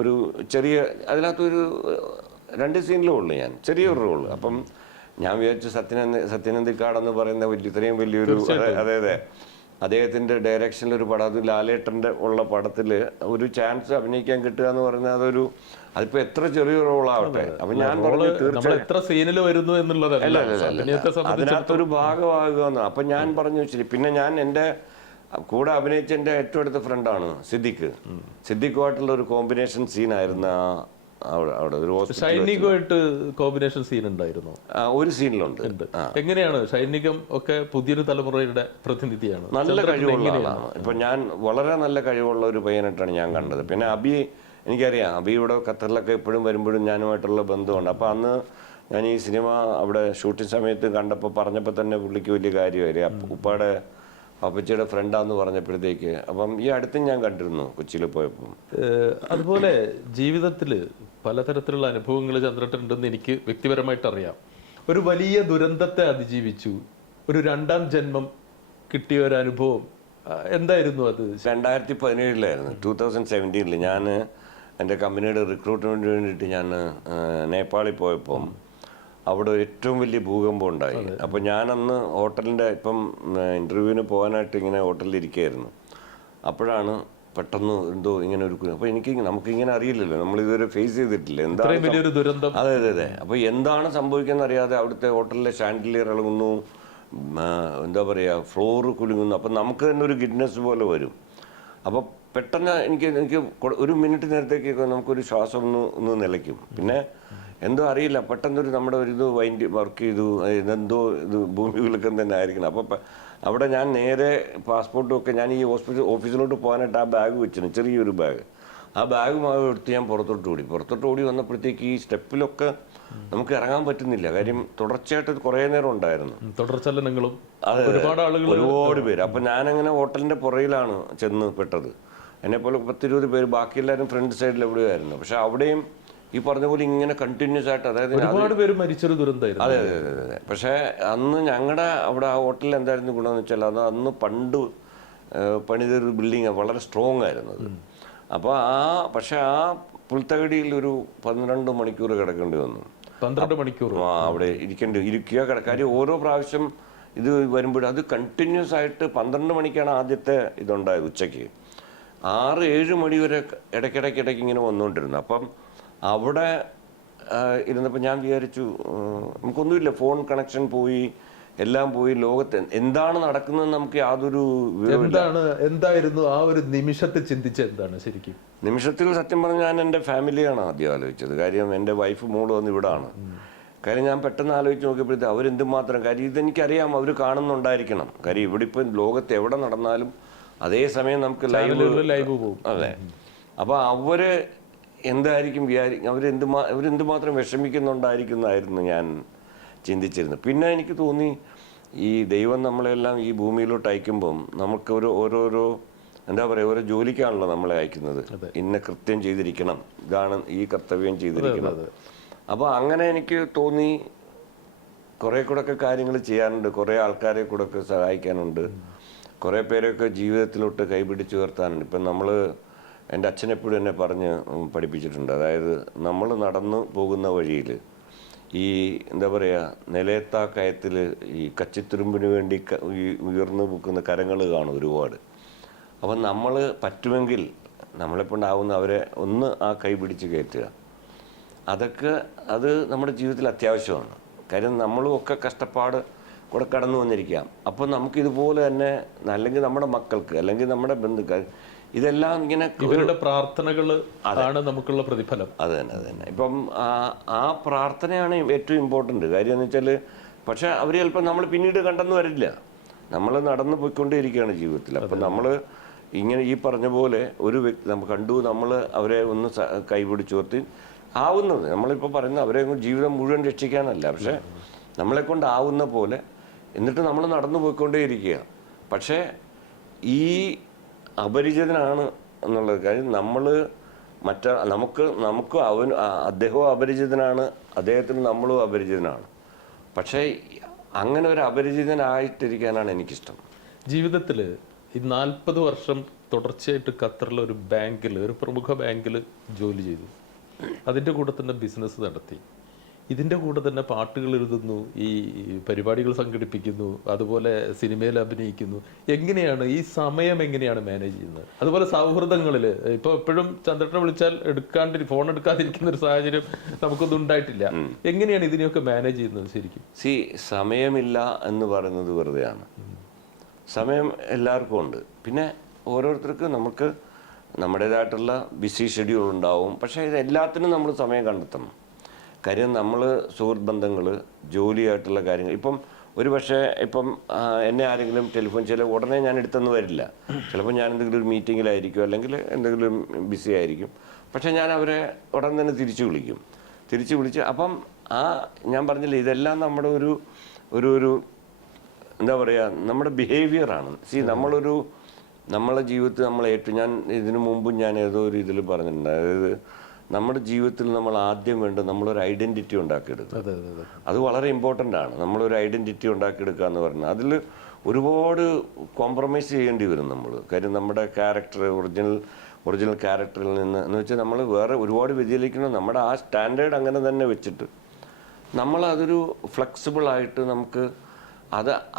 ഒരു ചെറിയ അതിനകത്തൊരു 2 സീനിലേ ഉള്ളൂ, ഞാൻ ചെറിയൊരു റോള്. അപ്പം ഞാൻ വിചാരിച്ചു സത്യനന്ദിക്കാടെന്ന് പറയുന്ന ഇത്രയും വലിയൊരു, അതെ അദ്ദേഹത്തിൻ്റെ ഡയറക്ഷനിലൊരു പടം, അത് ലാലേട്ടൻ്റെ ഉള്ള പടത്തിൽ ഒരു ചാൻസ് അഭിനയിക്കാൻ കിട്ടുക എന്ന് പറഞ്ഞാൽ അതിപ്പോ എത്ര ചെറിയ റോളാവട്ടെ. അപ്പൊ ഞാൻ പറഞ്ഞു അതിനകത്തൊരു ഭാഗമാകുക. അപ്പൊ ഞാൻ പറഞ്ഞു ശരി. പിന്നെ ഞാൻ എൻ്റെ കൂടെ അഭിനയിച്ച എൻ്റെ ഏറ്റവും അടുത്ത ഫ്രണ്ടാണ് സിദ്ദിഖുമായിട്ടുള്ള ഒരു കോമ്പിനേഷൻ സീനായിരുന്നു അവിടെ ഒരു സൈനികമായിട്ട് കോമ്പിനേഷൻ സീൻ ഉണ്ടായിരുന്നു. ഒരു സീനിലുണ്ട്. എങ്ങനെയാണ് സൈനികം ഒക്കെ പുതിയൊരു തലമുറയുടെ പ്രതിനിധിയാണ്, നല്ല കഴിവുള്ള ആളാണ്. ഇപ്പൊ ഞാൻ വളരെ നല്ല കഴിവുള്ള ഒരു പയ്യനായിട്ടാണ് ഞാൻ കണ്ടത്. പിന്നെ എനിക്കറിയാം അബി ഇവിടെ ഖത്തറിലൊക്കെ എപ്പോഴും വരുമ്പോഴും ഞാനുമായിട്ടുള്ള ബന്ധമുണ്ട്. അപ്പൊ അന്ന് ഞാൻ ഈ സിനിമ അവിടെ ഷൂട്ടിംഗ് സമയത്ത് കണ്ടപ്പോൾ പറഞ്ഞപ്പോൾ തന്നെ പുള്ളിക്ക് വലിയ കാര്യമായിരുന്നു. ഉപ്പാടെ അപ്പച്ചിയുടെ ഫ്രണ്ടാന്ന് പറഞ്ഞപ്പോഴത്തേക്ക്. അപ്പം ഈ അടുത്തും ഞാൻ കണ്ടിരുന്നു കൊച്ചിയിൽ പോയപ്പോൾ. അതുപോലെ ജീവിതത്തിൽ പലതരത്തിലുള്ള അനുഭവങ്ങൾ ചന്ദ്രേട്ടനുണ്ടെന്ന് എനിക്ക് വ്യക്തിപരമായിട്ട് അറിയാം. ഒരു വലിയ ദുരന്തത്തെ അതിജീവിച്ചു, ഒരു 2ാം ജന്മം കിട്ടിയ ഒരു അനുഭവം എന്തായിരുന്നു അത്? 2017 2017 ഞാൻ എൻ്റെ കമ്പനിയുടെ റിക്രൂട്ട്മെൻറ്റിന് വേണ്ടിയിട്ട് ഞാൻ നേപ്പാളിൽ പോയപ്പം അവിടെ ഏറ്റവും വലിയ ഭൂകമ്പം ഉണ്ടായി. അപ്പോൾ ഞാനന്ന് ഹോട്ടലിൻ്റെ ഇൻ്റർവ്യൂവിന് പോകാനായിട്ട് ഇങ്ങനെ ഹോട്ടലിൽ ഇരിക്കുകയായിരുന്നു. അപ്പോഴാണ് പെട്ടെന്ന് എന്തോ ഇങ്ങനെ അപ്പോൾ നമുക്കിങ്ങനെ അറിയില്ലല്ലോ, നമ്മൾ ഇതുവരെ ഫേസ് ചെയ്തിട്ടില്ല എന്താണ് ദുരന്തം. അതെ. അപ്പോൾ എന്താണ് സംഭവിക്കുന്നത് അറിയാതെ അവിടുത്തെ ഹോട്ടലിലെ ഷാൻഡിലിയർ ഇളകുന്നു, എന്താ പറയുക, ഫ്ലോറ് കുലുങ്ങുന്നു. അപ്പം നമുക്ക് തന്നെ ഒരു ഗിഡ്നെസ് പോലെ വരും. അപ്പോൾ പെട്ടെന്ന് എനിക്ക് ഒരു മിനിറ്റ് നേരത്തേക്ക് നമുക്കൊരു ശ്വാസം ഒന്ന് നിലയ്ക്കും. പിന്നെ എന്തോ അറിയില്ല, പെട്ടെന്നൊരു നമ്മുടെ ഒരു വർക്ക് ചെയ്തു, ഇതെന്തോ ഭൂമി കുലുക്കം തന്നെ ആയിരിക്കണം. അപ്പോൾ അവിടെ ഞാൻ നേരെ പാസ്പോർട്ടും ഒക്കെ ഞാൻ ഈ ഓഫീസിലോട്ട് പോകാനായിട്ട് ആ ബാഗ് വെച്ചിരുന്നു, ചെറിയൊരു ബാഗ്. ആ ബാഗ് എടുത്ത് ഞാൻ പുറത്തോട്ട് ഓടി വന്നപ്പോഴത്തേക്ക് ഈ സ്റ്റെപ്പിലൊക്കെ നമുക്ക് ഇറങ്ങാൻ പറ്റുന്നില്ല. കാര്യം തുടർച്ചയായിട്ട് കുറേ നേരം ഉണ്ടായിരുന്നു, തുടർച്ചലനങ്ങളും, ഒരുപാട് പേര്. അപ്പം ഞാനങ്ങനെ ഹോട്ടലിൻ്റെ പുറയിലാണ് ചെന്ന് പെട്ടത്. എന്നെപ്പോലെ 10-20 പേര്, ബാക്കി എല്ലാവരും ഫ്രണ്ട് സൈഡിൽ എവിടെയായിരുന്നു. പക്ഷെ അവിടെയും ഈ പറഞ്ഞ പോലെ ഇങ്ങനെ കണ്ടിന്യൂസ് ആയിട്ട്, അതായത് ഒരുപാട് പേര് മരിച്ചൊരു ദുരന്തമായിരുന്നു. അതെ. പക്ഷേ അന്ന് ഞങ്ങളുടെ അവിടെ ആ ഹോട്ടലിൽ എന്തായിരുന്നു ഗുണമെന്ന് വെച്ചാൽ അന്ന് പണ്ട് പണിതൊരു ബിൽഡിങ് വളരെ സ്ട്രോങ് ആയിരുന്നത്. അപ്പോൾ പക്ഷെ ആ പുൽത്തകടിയിൽ ഒരു 12 മണിക്കൂർ കിടക്കേണ്ടി വന്നു. 12 മണിക്കൂർ അവിടെ ഇരിക്കുക കിടക്കാര്യം. ഓരോ പ്രാവശ്യം ഇത് വരുമ്പോഴും അത് കണ്ടിന്യൂസ് ആയിട്ട് 12 മണിക്കാണ് ആദ്യത്തെ ഇതുണ്ടായത്. ഉച്ചയ്ക്ക് 6-7 മണി വരെ ഇടയ്ക്കിടയ്ക്ക് ഇങ്ങനെ വന്നുകൊണ്ടിരുന്നു. അപ്പം അവിടെ ഇരുന്നപ്പോൾ ഞാൻ വിചാരിച്ചു നമുക്കൊന്നുമില്ല, ഫോൺ കണക്ഷൻ പോയി, എല്ലാം പോയി, ലോകത്ത് എന്താണ് നടക്കുന്നത് നമുക്ക് യാതൊരു എന്തായിരുന്നു ആ ഒരു നിമിഷത്തിൽ ചിന്തിച്ചത്? എന്താണ് ശരിക്കും നിമിഷത്തിൽ? സത്യം പറഞ്ഞാൽ ഞാൻ എൻ്റെ ഫാമിലിയാണ് ആദ്യം ആലോചിച്ചത്. കാര്യം എൻ്റെ വൈഫ് മോള് വന്ന് ഇവിടാണ്. കാര്യം ഞാൻ പെട്ടെന്ന് ആലോചിച്ച് നോക്കിയപ്പോഴത്തെ അവരെന്തുമാത്രം, കാര്യം ഇതെനിക്കറിയാം അവർ കാണുന്നുണ്ടായിരിക്കണം. കാര്യം ഇവിടെ ഇപ്പം ലോകത്ത് എവിടെ നടന്നാലും അതേസമയം നമുക്ക് ലൈവ് പോകും. അതെ. അപ്പോൾ അവര് എന്തായിരിക്കും അവരെന്തുമാത്രം വിഷമിക്കുന്നുണ്ടായിരിക്കുന്നതായിരുന്നു ഞാൻ ചിന്തിച്ചിരുന്നത്. പിന്നെ എനിക്ക് തോന്നി ഈ ദൈവം നമ്മളെല്ലാം ഈ ഭൂമിയിലോട്ട് അയക്കുമ്പം നമുക്ക് ഓരോരോ എന്താ പറയുക, ഓരോ ജോലിക്കാണല്ലോ നമ്മളെ അയക്കുന്നത്. ഇന്ന കൃത്യം ചെയ്തിരിക്കണം, ഇതാണ് ഈ കർത്തവ്യം ചെയ്തിരിക്കണം. അപ്പോൾ അങ്ങനെ എനിക്ക് തോന്നി കുറേ കൂടെയൊക്കെ കാര്യങ്ങൾ ചെയ്യാനുണ്ട്, കുറേ ആൾക്കാരെ കൂടെയൊക്കെ സഹായിക്കാനുണ്ട്, കുറേ പേരൊക്കെ ജീവിതത്തിലോട്ട് കൈപിടിച്ച് ഉയർത്താനുണ്ട്. ഇപ്പം എൻ്റെ അച്ഛനെപ്പോഴും എന്നെ പറഞ്ഞ് പഠിപ്പിച്ചിട്ടുണ്ട്. അതായത് നമ്മൾ നടന്നു പോകുന്ന വഴിയിൽ ഈ എന്താ പറയുക, നിലയത്താ കയത്തിൽ ഈ കച്ചിത്തുരുമ്പിന് വേണ്ടി ഉയർന്നു പൊക്കുന്ന കരങ്ങൾ കാണും ഒരുപാട്. അപ്പം നമ്മൾ പറ്റുമെങ്കിൽ നമ്മളെക്കൊണ്ടാവുന്ന അവരെ ഒന്ന് ആ കൈ പിടിച്ച് കയറ്റുക. അത് നമ്മുടെ ജീവിതത്തിൽ അത്യാവശ്യമാണ്. കാര്യം നമ്മളും ഒക്കെ കഷ്ടപ്പാട് കൂടെ കടന്നു വന്നിരിക്കാം. അപ്പോൾ നമുക്കിതുപോലെ തന്നെ അല്ലെങ്കിൽ നമ്മുടെ മക്കൾക്ക് അല്ലെങ്കിൽ നമ്മുടെ ബന്ധുക്കൾ ഇതെല്ലാം ഇങ്ങനെ ഇവരുടെ പ്രാർത്ഥനകൾ ആണ് നമുക്കുള്ള പ്രതിഫലം. അത് തന്നെ. ഇപ്പം ആ പ്രാർത്ഥനയാണ് ഏറ്റവും ഇമ്പോർട്ടൻ്റ് കാര്യം എന്ന് വെച്ചാൽ. പക്ഷെ അവർ ചിലപ്പോൾ നമ്മൾ പിന്നീട് കണ്ടെന്ന് വരില്ല. നമ്മൾ നടന്നു പോയിക്കൊണ്ടേയിരിക്കുകയാണ് ജീവിതത്തിൽ. അപ്പം നമ്മൾ ഇങ്ങനെ ഈ പറഞ്ഞ പോലെ ഒരു വ്യക്തി നമ്മൾ കണ്ടു, നമ്മൾ അവരെ ഒന്ന് കൈപിടിച്ചോർത്തി ആവുന്നത്, നമ്മളിപ്പോൾ പറയുന്നത് അവരെ ജീവിതം മുഴുവൻ രക്ഷിക്കാനല്ല, പക്ഷെ നമ്മളെ കൊണ്ടാവുന്ന പോലെ എന്നിട്ട് നമ്മൾ നടന്നു പോയിക്കൊണ്ടേയിരിക്കുക. പക്ഷേ ഈ അപരിചിതനാണ് എന്നുള്ളത് കാര്യം നമുക്ക് അദ്ദേഹവും അപരിചിതനാണ്, അദ്ദേഹത്തിന് നമ്മളും അപരിചിതനാണ്. പക്ഷേ അങ്ങനെ ഒരു അപരിചിതനായിട്ടിരിക്കാനാണ് എനിക്കിഷ്ടം. ജീവിതത്തിൽ ഈ 40 വർഷം തുടർച്ചയായിട്ട് ഖത്തറിലെ ഒരു ബാങ്കിൽ, ഒരു പ്രമുഖ ബാങ്കിൽ ജോലി ചെയ്തു. അതിൻ്റെ കൂടെ തന്നെ ബിസിനസ് നടത്തി. ഇതിൻ്റെ കൂടെ തന്നെ പാട്ടുകൾ എഴുതുന്നു, ഈ പരിപാടികൾ സംഘടിപ്പിക്കുന്നു, അതുപോലെ സിനിമയിൽ അഭിനയിക്കുന്നു. എങ്ങനെയാണ് ഈ സമയം എങ്ങനെയാണ് മാനേജ് ചെയ്യുന്നത്? അതുപോലെ സൗഹൃദങ്ങളിൽ ഇപ്പോൾ എപ്പോഴും ചന്ദ്രനെ വിളിച്ചാൽ ഫോൺ എടുക്കാതിരിക്കുന്ന ഒരു സാഹചര്യം നമുക്കൊന്നും ഉണ്ടായിട്ടില്ല. എങ്ങനെയാണ് ഇതിനെയൊക്കെ മാനേജ് ചെയ്യുന്നത് ശരിക്കും? സമയമില്ല എന്ന് പറയുന്നത് വെറുതെയാണ്. സമയം എല്ലാവർക്കും ഉണ്ട്. പിന്നെ ഓരോരുത്തർക്ക് നമുക്ക് നമ്മുടേതായിട്ടുള്ള ബിസി ഷെഡ്യൂൾ ഉണ്ടാവും. പക്ഷേ ഇത് എല്ലാത്തിനും നമ്മൾ സമയം കണ്ടെത്തണം. കാര്യം നമ്മൾ സുഹൃത്ത് ബന്ധങ്ങൾ, ജോലിയായിട്ടുള്ള കാര്യങ്ങൾ. ഇപ്പം ഒരു പക്ഷേ എന്നെ ആരെങ്കിലും ടെലിഫോൺ ഉടനെ ഞാൻ എടുത്തെന്ന് വരില്ല. ചിലപ്പോൾ ഞാൻ എന്തെങ്കിലും ഒരു മീറ്റിങ്ങിലായിരിക്കും, അല്ലെങ്കിൽ എന്തെങ്കിലും ബിസി ആയിരിക്കും. പക്ഷേ ഞാൻ അവരെ ഉടൻ തന്നെ തിരിച്ചു വിളിച്ച് അപ്പം ഞാൻ പറഞ്ഞില്ലേ, ഇതെല്ലാം നമ്മുടെ ഒരു എന്താ പറയുക, നമ്മുടെ ബിഹേവിയറാണ്. നമ്മളെ ജീവിതത്തിൽ ഞാൻ ഇതിനു മുമ്പും ഞാൻ ഏതോ ഒരു ഇതിൽ പറഞ്ഞിട്ടുണ്ട്. അതായത് നമ്മുടെ ജീവിതത്തിൽ നമ്മൾ ആദ്യം വേണ്ടത് നമ്മളൊരു ഐഡൻറ്റിറ്റി ഉണ്ടാക്കിയെടുക്കുക. അത് വളരെ ഇമ്പോർട്ടൻ്റ് ആണ്. നമ്മളൊരു ഐഡൻറ്റിറ്റി ഉണ്ടാക്കിയെടുക്കുക എന്ന് പറഞ്ഞാൽ അതിൽ ഒരുപാട് കോംപ്രമൈസ് ചെയ്യേണ്ടി വരും നമ്മൾ. കാര്യം നമ്മുടെ ക്യാരക്ടർ, ഒറിജിനൽ ക്യാരക്ടറിൽ നിന്ന് എന്ന് വെച്ചാൽ നമ്മൾ വേറെ ഒരുപാട് വ്യതിചലിക്കണം. നമ്മുടെ ആ സ്റ്റാൻഡേർഡ് അങ്ങനെ തന്നെ വെച്ചിട്ട് നമ്മളതൊരു ഫ്ലെക്സിബിളായിട്ട് നമുക്ക്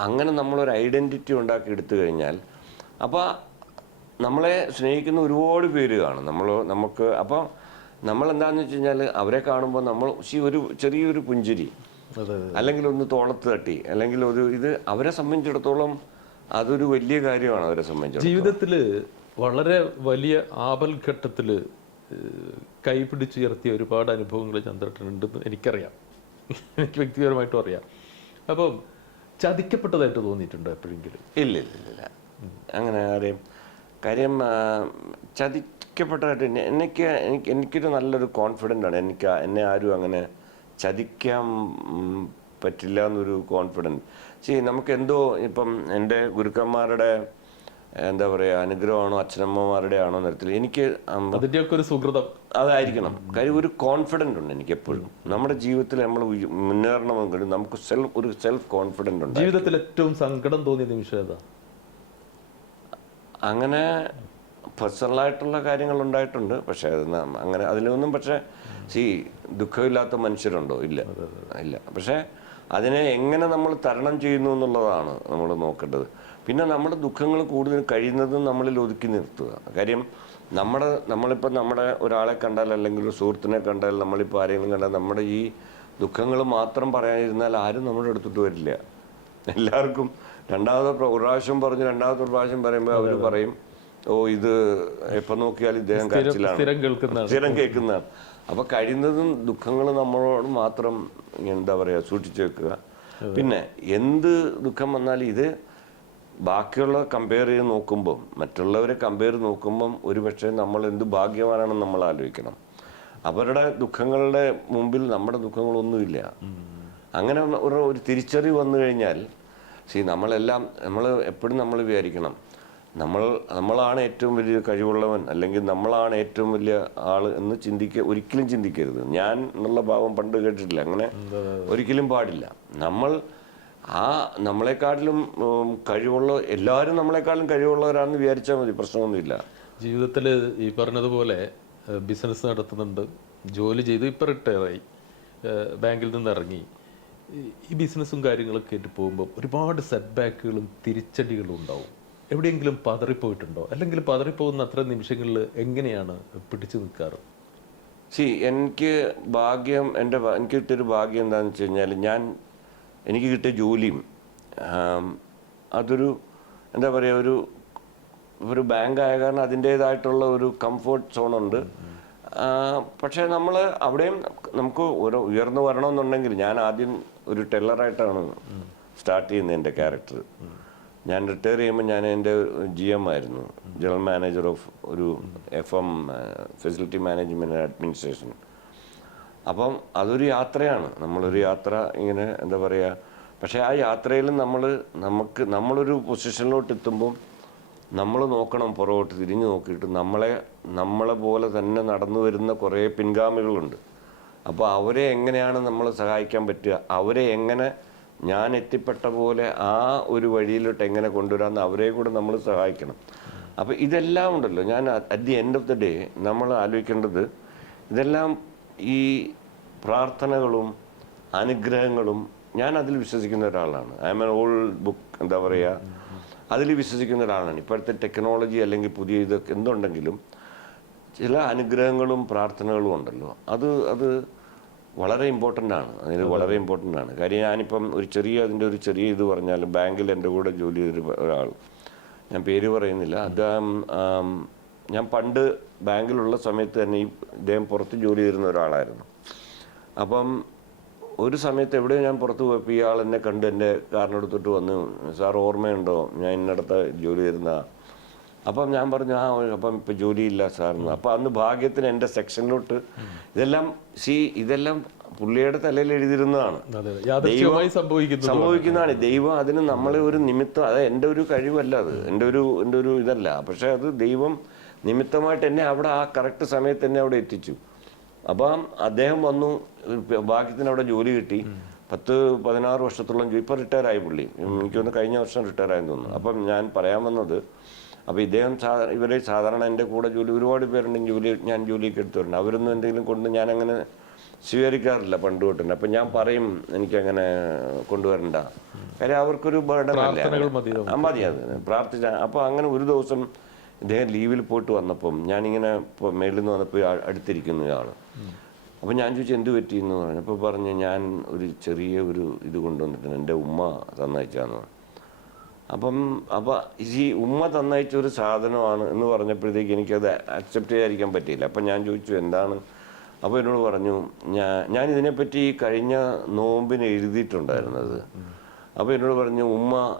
അങ്ങനെ നമ്മളൊരു ഐഡൻറ്റിറ്റി ഉണ്ടാക്കി എടുത്തു കഴിഞ്ഞാൽ അപ്പോൾ നമ്മളെ സ്നേഹിക്കുന്ന ഒരുപാട് പേര് കാണും. നമുക്ക് അപ്പോൾ നമ്മളെന്താണെന്ന് വെച്ച് കഴിഞ്ഞാൽ അവരെ കാണുമ്പോൾ ഒരു ചെറിയൊരു പുഞ്ചിരി, അല്ലെങ്കിൽ ഒന്ന് തോളത്ത് തട്ടി, അല്ലെങ്കിൽ ഇത് അവരെ സംബന്ധിച്ചിടത്തോളം അതൊരു വലിയ കാര്യമാണ്. അവരെ സംബന്ധിച്ചിടത്തോളം ജീവിതത്തിൽ വളരെ വലിയ ആപൽഘട്ടത്തിൽ കൈപിടിച്ചുയർത്തിയ ഒരുപാട് അനുഭവങ്ങൾ ചന്ദ്രേട്ടനുണ്ടെന്ന് എനിക്കറിയാം, എനിക്ക് വ്യക്തിപരമായിട്ടും അറിയാം. അപ്പം ചതിക്കപ്പെട്ടതായിട്ട് തോന്നിയിട്ടുണ്ടോ എപ്പോഴെങ്കിലും? ഇല്ല. അങ്ങനെ ആരെയും കാര്യം ചതിക്കപ്പെട്ടതായിട്ട് എനിക്കൊരു നല്ലൊരു കോൺഫിഡൻ്റ് ആണ്. എന്നെ ആരും അങ്ങനെ ചതിക്കാൻ പറ്റില്ല എന്നൊരു കോൺഫിഡൻസ്. നമുക്ക് എന്തോ ഇപ്പം എൻ്റെ ഗുരുക്കന്മാരുടെ എന്താ പറയുക അനുഗ്രഹമാണോ അച്ഛനമ്മമാരുടെ ആണോ തരത്തിൽ എനിക്ക് അതിൻ്റെയൊക്കെ ഒരു സുഹൃതം അതായിരിക്കണം. കാര്യം ഒരു കോൺഫിഡൻ്റ് ഉണ്ട് എനിക്ക് എപ്പോഴും. നമ്മുടെ ജീവിതത്തിൽ നമ്മൾ മുന്നേറണമെങ്കിൽ നമുക്ക് ഒരു സെൽഫ് കോൺഫിഡൻ്റ് ഉണ്ട്. ജീവിതത്തിൽ ഏറ്റവും സങ്കടം തോന്നിയ നിമിഷം ഏതാ? അങ്ങനെ പേഴ്സണലായിട്ടുള്ള കാര്യങ്ങൾ ഉണ്ടായിട്ടുണ്ട്. പക്ഷേ അതിലൊന്നും പക്ഷേ ദുഃഖമില്ലാത്ത മനുഷ്യരുണ്ടോ? ഇല്ല. പക്ഷേ അതിനെ എങ്ങനെ നമ്മൾ തരണം ചെയ്യുന്നു എന്നുള്ളതാണ് നമ്മൾ നോക്കേണ്ടത്. പിന്നെ നമ്മുടെ ദുഃഖങ്ങൾ കൂടുതൽ കഴിയുന്നതും നമ്മളിൽ ഒതുക്കി നിർത്തുക. കാര്യം നമ്മളിപ്പോൾ നമ്മുടെ ഒരാളെ കണ്ടാൽ അല്ലെങ്കിൽ ഒരു സുഹൃത്തിനെ കണ്ടാൽ, നമ്മളിപ്പോൾ ആരെങ്കിലും കണ്ടാൽ നമ്മുടെ ഈ ദുഃഖങ്ങൾ മാത്രം പറയാനിരുന്നാൽ ആരും നമ്മുടെ അടുത്തിട്ട് വരില്ല. എല്ലാവർക്കും ഒരു പ്രാവശ്യം പറഞ്ഞ് രണ്ടാമത്തെ പ്രാവശ്യം പറയുമ്പോൾ അവർ പറയും, ഓ ഇത് എപ്പോൾ നോക്കിയാൽ ഇദ്ദേഹം കരച്ചിലാണ്, സ്ഥിരം കേൾക്കുന്നതാണ്. അപ്പോൾ കഴിയുന്നതും ദുഃഖങ്ങൾ നമ്മളോട് മാത്രം എന്താ പറയുക സൂക്ഷിച്ചു വെക്കുക. പിന്നെ എന്ത് ദുഃഖം വന്നാലും ഇത് ബാക്കിയുള്ള കമ്പയർ ചെയ്ത് നോക്കുമ്പം, മറ്റുള്ളവരെ കമ്പയർ നോക്കുമ്പം ഒരുപക്ഷെ നമ്മൾ എന്ത് ഭാഗ്യവാനാണെന്ന് നമ്മൾ ആലോചിക്കണം. അവരുടെ ദുഃഖങ്ങളുടെ മുമ്പിൽ നമ്മുടെ ദുഃഖങ്ങളൊന്നുമില്ല. അങ്ങനെ ഒരു തിരിച്ചറിവ് വന്നു കഴിഞ്ഞാൽ നമ്മൾ എപ്പോഴും നമ്മൾ വിചാരിക്കണം, നമ്മളാണ് ഏറ്റവും വലിയ കഴിവുള്ളവൻ, അല്ലെങ്കിൽ നമ്മളാണ് ഏറ്റവും വലിയ ആള് എന്ന് ഒരിക്കലും ചിന്തിക്കരുത്. ഞാൻ എന്നുള്ള ഭാവം പണ്ട് കേട്ടിട്ടില്ല, അങ്ങനെ ഒരിക്കലും പാടില്ല. നമ്മളെക്കാട്ടിലും കഴിവുള്ള എല്ലാവരും നമ്മളെക്കാളും കഴിവുള്ളവരാണെന്ന് വിചാരിച്ചാൽ മതി, പ്രശ്നമൊന്നുമില്ല. ജീവിതത്തിൽ ഈ പറഞ്ഞതുപോലെ ബിസിനസ് നടത്തുന്നുണ്ട്, ജോലി ചെയ്ത് ഇപ്പം റിട്ടയറായി, ബാങ്കിൽ നിന്ന് ഇറങ്ങി, ഈ ബിസിനസ്സും കാര്യങ്ങളൊക്കെ ആയിട്ട് പോകുമ്പോൾ ഒരുപാട് സെറ്റ് ബാക്കുകളും തിരിച്ചടികളും ഉണ്ടാവും. എവിടെയെങ്കിലും പതറിപ്പോയിട്ടുണ്ടോ? അല്ലെങ്കിൽ പതറിപ്പോകുന്ന അത്ര നിമിഷങ്ങളിൽ എങ്ങനെയാണ് പിടിച്ചു നിൽക്കാറ്? എനിക്ക് കിട്ടിയൊരു ഭാഗ്യം എന്താണെന്ന് വെച്ച് കഴിഞ്ഞാൽ, എനിക്ക് കിട്ടിയ ജോലിയും അതൊരു എന്താ പറയുക, ഒരു ബാങ്ക് ആയ കാരണം അതിൻ്റേതായിട്ടുള്ള ഒരു കംഫർട്ട് സോണുണ്ട്. പക്ഷേ നമ്മൾ അവിടെയും നമുക്ക് ഉയർന്നു വരണമെന്നുണ്ടെങ്കിൽ, ഞാൻ ആദ്യം ഒരു ടെല്ലറായിട്ടാണ് സ്റ്റാർട്ട് ചെയ്യുന്നത് എൻ്റെ ക്യാരക്ടർ. ഞാൻ റിട്ടയർ ചെയ്യുമ്പോൾ ഞാൻ എൻ്റെ GM ആയിരുന്നു, ജനറൽ മാനേജർ ഓഫ് ഒരു FM facility management and administration. അപ്പം അതൊരു യാത്രയാണ്, നമ്മളൊരു യാത്ര ഇങ്ങനെ എന്താ പറയുക. പക്ഷേ ആ യാത്രയിലും നമ്മളൊരു പൊസിഷനിലോട്ട് എത്തുമ്പം നമ്മൾ നോക്കണം, പുറകോട്ട് തിരിഞ്ഞു നോക്കിയിട്ട് നമ്മളെ പോലെ തന്നെ നടന്നു വരുന്ന കുറേ പിൻഗാമികളുണ്ട്. അപ്പോൾ അവരെ എങ്ങനെയാണ് നമ്മൾ സഹായിക്കാൻ പറ്റുക, അവരെ എങ്ങനെ ഞാൻ എത്തിപ്പെട്ട പോലെ ആ ഒരു വഴിയിലോട്ട് എങ്ങനെ കൊണ്ടുവരാമെന്ന് അവരെ കൂടെ നമ്മൾ സഹായിക്കണം. അപ്പോൾ ഇതെല്ലാം ഉണ്ടല്ലോ, ഞാൻ at the end of the day നമ്മൾ ആലോചിക്കേണ്ടത് ഇതെല്ലാം ഈ പ്രാർത്ഥനകളും അനുഗ്രഹങ്ങളും, ഞാൻ അതിൽ വിശ്വസിക്കുന്ന ഒരാളാണ്. I M N old book, എന്താ പറയുക, അതിൽ വിശ്വസിക്കുന്ന ഒരാളാണ്. ഇപ്പോഴത്തെ ടെക്നോളജി അല്ലെങ്കിൽ പുതിയ ഇതൊക്കെ എന്തുണ്ടെങ്കിലും ചില അനുഗ്രഹങ്ങളും പ്രാർത്ഥനകളും ഉണ്ടല്ലോ, അത് വളരെ ഇമ്പോർട്ടൻ്റ് ആണ്. വളരെ ഇമ്പോർട്ടൻ്റ് ആണ്. കാര്യം ഞാനിപ്പം അതിൻ്റെ ഒരു ചെറിയ ഇത് പറഞ്ഞാൽ, ബാങ്കിൽ എൻ്റെ കൂടെ ജോലി ചെയ്തൊരു ഒരാൾ, ഞാൻ പേര് പറയുന്നില്ല, ഞാൻ പണ്ട് ബാങ്കിലുള്ള സമയത്ത് തന്നെ ഇദ്ദേഹം പുറത്ത് ജോലി ചെയ്തിരുന്ന ഒരാളായിരുന്നു. അപ്പം ഒരു സമയത്ത് എവിടെയോ ഞാൻ പുറത്ത് പോയപ്പോൾ ഇയാൾ എന്നെ കണ്ട് എൻ്റെ കാറിനടുത്തോട്ട് വന്നു, സാർ ഓർമ്മയുണ്ടോ ഞാൻ ഇന്നടത്ത് ജോലി ചെയ്തിരുന്ന. അപ്പം ഞാൻ പറഞ്ഞു, അപ്പം ഇപ്പം ജോലിയില്ല സാറിന്. അപ്പം അന്ന് ഭാഗ്യത്തിന് എൻ്റെ സെക്ഷനിലോട്ട് ഇതെല്ലാം പുള്ളിയുടെ തലയിൽ എഴുതിയിരുന്നതാണ്, സംഭവിക്കുന്നതാണ്. ദൈവം അതിന് നമ്മളെ ഒരു നിമിത്തം, അത് എൻ്റെ ഒരു കഴിവല്ല, അത് എൻ്റെ ഒരു ഇതല്ല. പക്ഷെ അത് ദൈവം നിമിത്തമായിട്ട് എന്നെ അവിടെ ആ കറക്റ്റ് സമയത്ത് എന്നെ അവിടെ എത്തിച്ചു. അപ്പം അദ്ദേഹം വന്നു, ഭാഗ്യത്തിന് അവിടെ ജോലി കിട്ടി. 10-16 വർഷത്തോളം ഇപ്പം റിട്ടയർ ആയി പുള്ളി. എനിക്കൊന്ന് കഴിഞ്ഞ വർഷം റിട്ടയർ ആയെന്ന് തോന്നുന്നു. അപ്പം ഞാൻ പറയാൻ വന്നത്, അപ്പോൾ ഇദ്ദേഹം ഇവരെ സാധാരണ എൻ്റെ കൂടെ ഒരുപാട് പേരുണ്ടെങ്കിൽ ഞാൻ ജോലിയൊക്കെ എടുത്തുവരുന്നുണ്ട്. അവരൊന്നും എന്തെങ്കിലും കൊണ്ട് ഞാനങ്ങനെ സ്വീകരിക്കാറില്ല പണ്ട് തൊട്ട്. അപ്പം ഞാൻ പറയും, എനിക്കങ്ങനെ കൊണ്ടുവരണ്ട, കാര്യം അവർക്കൊരു ബർഡനല്ല, മതി അത് പ്രാർത്ഥിച്ച. അപ്പോൾ അങ്ങനെ ഒരു ദിവസം ഇദ്ദേഹം ലീവിൽ പോയിട്ട് വന്നപ്പം ഞാനിങ്ങനെ മേളിൽ നിന്ന് വന്നപ്പോൾ അടുത്തിരിക്കുന്നു ഇയാൾ. അപ്പം ഞാൻ ചോദിച്ചു എന്ത് പറ്റിയെന്ന് പറഞ്ഞു. അപ്പോൾ പറഞ്ഞ്, ഞാൻ ഒരു ചെറിയ ഇത് കൊണ്ടുവന്നിട്ടുണ്ട്, എൻ്റെ ഉമ്മ തന്നയച്ചാന്ന് പറഞ്ഞു. അപ്പോൾ ഈ ഉമ്മ തന്നയച്ച ഒരു സാധനമാണ് എന്ന് പറഞ്ഞപ്പോഴത്തേക്ക് എനിക്കത് അക്സെപ്റ്റ് ചെയ്യാതിരിക്കാൻ പറ്റിയില്ല. അപ്പം ഞാൻ ചോദിച്ചു എന്താണ്. അപ്പോൾ എന്നോട് പറഞ്ഞു, ഞാൻ ഇതിനെപ്പറ്റി കഴിഞ്ഞ നോമ്പിന് എഴുതിയിട്ടുണ്ടായിരുന്നത്. അപ്പോൾ എന്നോട് പറഞ്ഞു,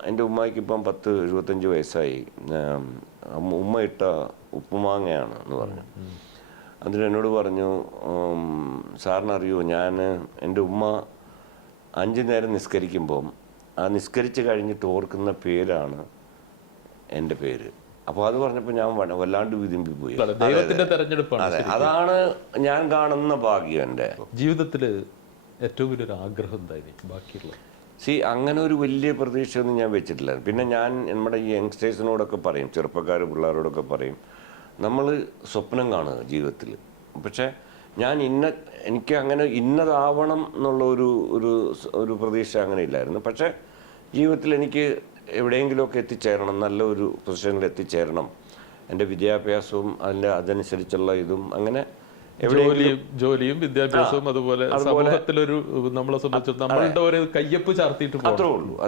എൻ്റെ ഉമ്മയ്ക്ക് ഇപ്പം 10-75 വയസ്സായി, ഉമ്മ ഇട്ട ഉപ്പുമാങ്ങയാണ് എന്ന് പറഞ്ഞു. അതിന് എന്നോട് പറഞ്ഞു, സാറിനറിയോ, എൻ്റെ ഉമ്മ 5 നേരം നിസ്കരിക്കുമ്പം ആ നിസ്കരിച്ച് കഴിഞ്ഞിട്ട് ഓർക്കുന്ന പേരാണ് എൻ്റെ പേര്. അപ്പോൾ അത് പറഞ്ഞപ്പോൾ ഞാൻ വല്ലാണ്ട് വിതുമ്പിപ്പോയി. അതെ, അതാണ് ഞാൻ കാണുന്ന ഭാഗ്യം. എൻ്റെ ജീവിതത്തിൽ ഏറ്റവും വലിയൊരു ആഗ്രഹം എന്തായിരിക്കും ബാക്കിയുള്ള? അങ്ങനെ ഒരു വലിയ പ്രതീക്ഷയൊന്നും ഞാൻ വെച്ചിട്ടില്ല. പിന്നെ ഞാൻ നമ്മുടെ ഈ യങ്സ്റ്റേഴ്സിനോടൊക്കെ പറയും, ചെറുപ്പക്കാർ പിള്ളേരോടൊക്കെ പറയും, നമ്മൾ സ്വപ്നം കാണുക ജീവിതത്തിൽ. പക്ഷേ എനിക്ക് അങ്ങനെ ഇന്നതാവണം എന്നുള്ള ഒരു പ്രതീക്ഷ അങ്ങനെ ഇല്ലായിരുന്നു. പക്ഷേ ജീവിതത്തിൽ എനിക്ക് എവിടെയെങ്കിലുമൊക്കെ എത്തിച്ചേരണം, നല്ലൊരു പൊസിഷനിൽ എത്തിച്ചേരണം, എൻ്റെ വിദ്യാഭ്യാസവും അതനുസരിച്ചുള്ള ഇതും അങ്ങനെ ജോലിയും വിദ്യാഭ്യാസവും അതുപോലെ സമൂഹത്തിലൊരു നമ്മളെ സംബന്ധിച്ച് നമ്മളുടെ ഒരു കയ്യൊപ്പ് ചാർത്തിയിട്ട്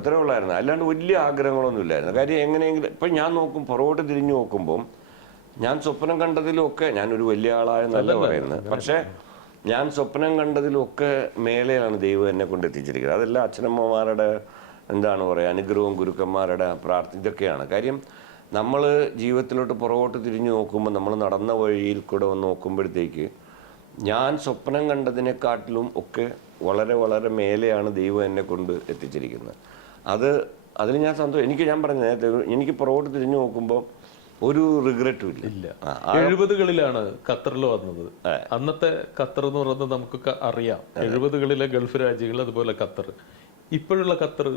അത്രേ ഉള്ളായിരുന്നു. അല്ലാണ്ട് വലിയ ആഗ്രഹങ്ങളൊന്നും ഇല്ലായിരുന്നു. കാര്യം എങ്ങനെയെങ്കിലും ഇപ്പം ഞാൻ പുറകോട്ട് തിരിഞ്ഞു നോക്കുമ്പം ഞാൻ സ്വപ്നം കണ്ടതിലൊക്കെ, ഞാനൊരു വലിയ ആളായെന്നല്ല പറയുന്നത്, പക്ഷേ ഞാൻ സ്വപ്നം കണ്ടതിലൊക്കെ മേലെയാണ് ദൈവം എന്നെ കൊണ്ട് എത്തിച്ചിരിക്കുന്നത്. അതെല്ലാം അച്ഛനമ്മമാരുടെ എന്താണ് പറയുക, അനുഗ്രഹവും ഗുരുക്കന്മാരുടെ പ്രാർത്ഥന ഇതൊക്കെയാണ്. കാര്യം നമ്മൾ ജീവിതത്തിലോട്ട് പുറകോട്ട് തിരിഞ്ഞു നോക്കുമ്പോൾ, നമ്മൾ നടന്ന വഴിയിൽ കൂടെ വന്ന് നോക്കുമ്പോഴത്തേക്ക് ഞാൻ സ്വപ്നം കണ്ടതിനെക്കാട്ടിലും ഒക്കെ വളരെ വളരെ മേലെയാണ് ദൈവം എന്നെ കൊണ്ട് എത്തിച്ചിരിക്കുന്നത്. അതിൽ ഞാൻ സന്തോഷം. ഞാൻ പറഞ്ഞ നേരത്തെ എനിക്ക് പുറകോട്ട് തിരിഞ്ഞു നോക്കുമ്പോൾ ഒരു റിഗ്രറ്റും ഇല്ല. 70കളിലാണ് ഖത്തറിൽ വന്നത്. അന്നത്തെ ഖത്തർ എന്ന് പറയുന്നത് നമുക്കൊക്കെ അറിയാം. 70കളിലെ ഗൾഫ് രാജ്യങ്ങൾ, അതുപോലെ ഖത്തർ. ഇപ്പോഴുള്ള ഖത്തർ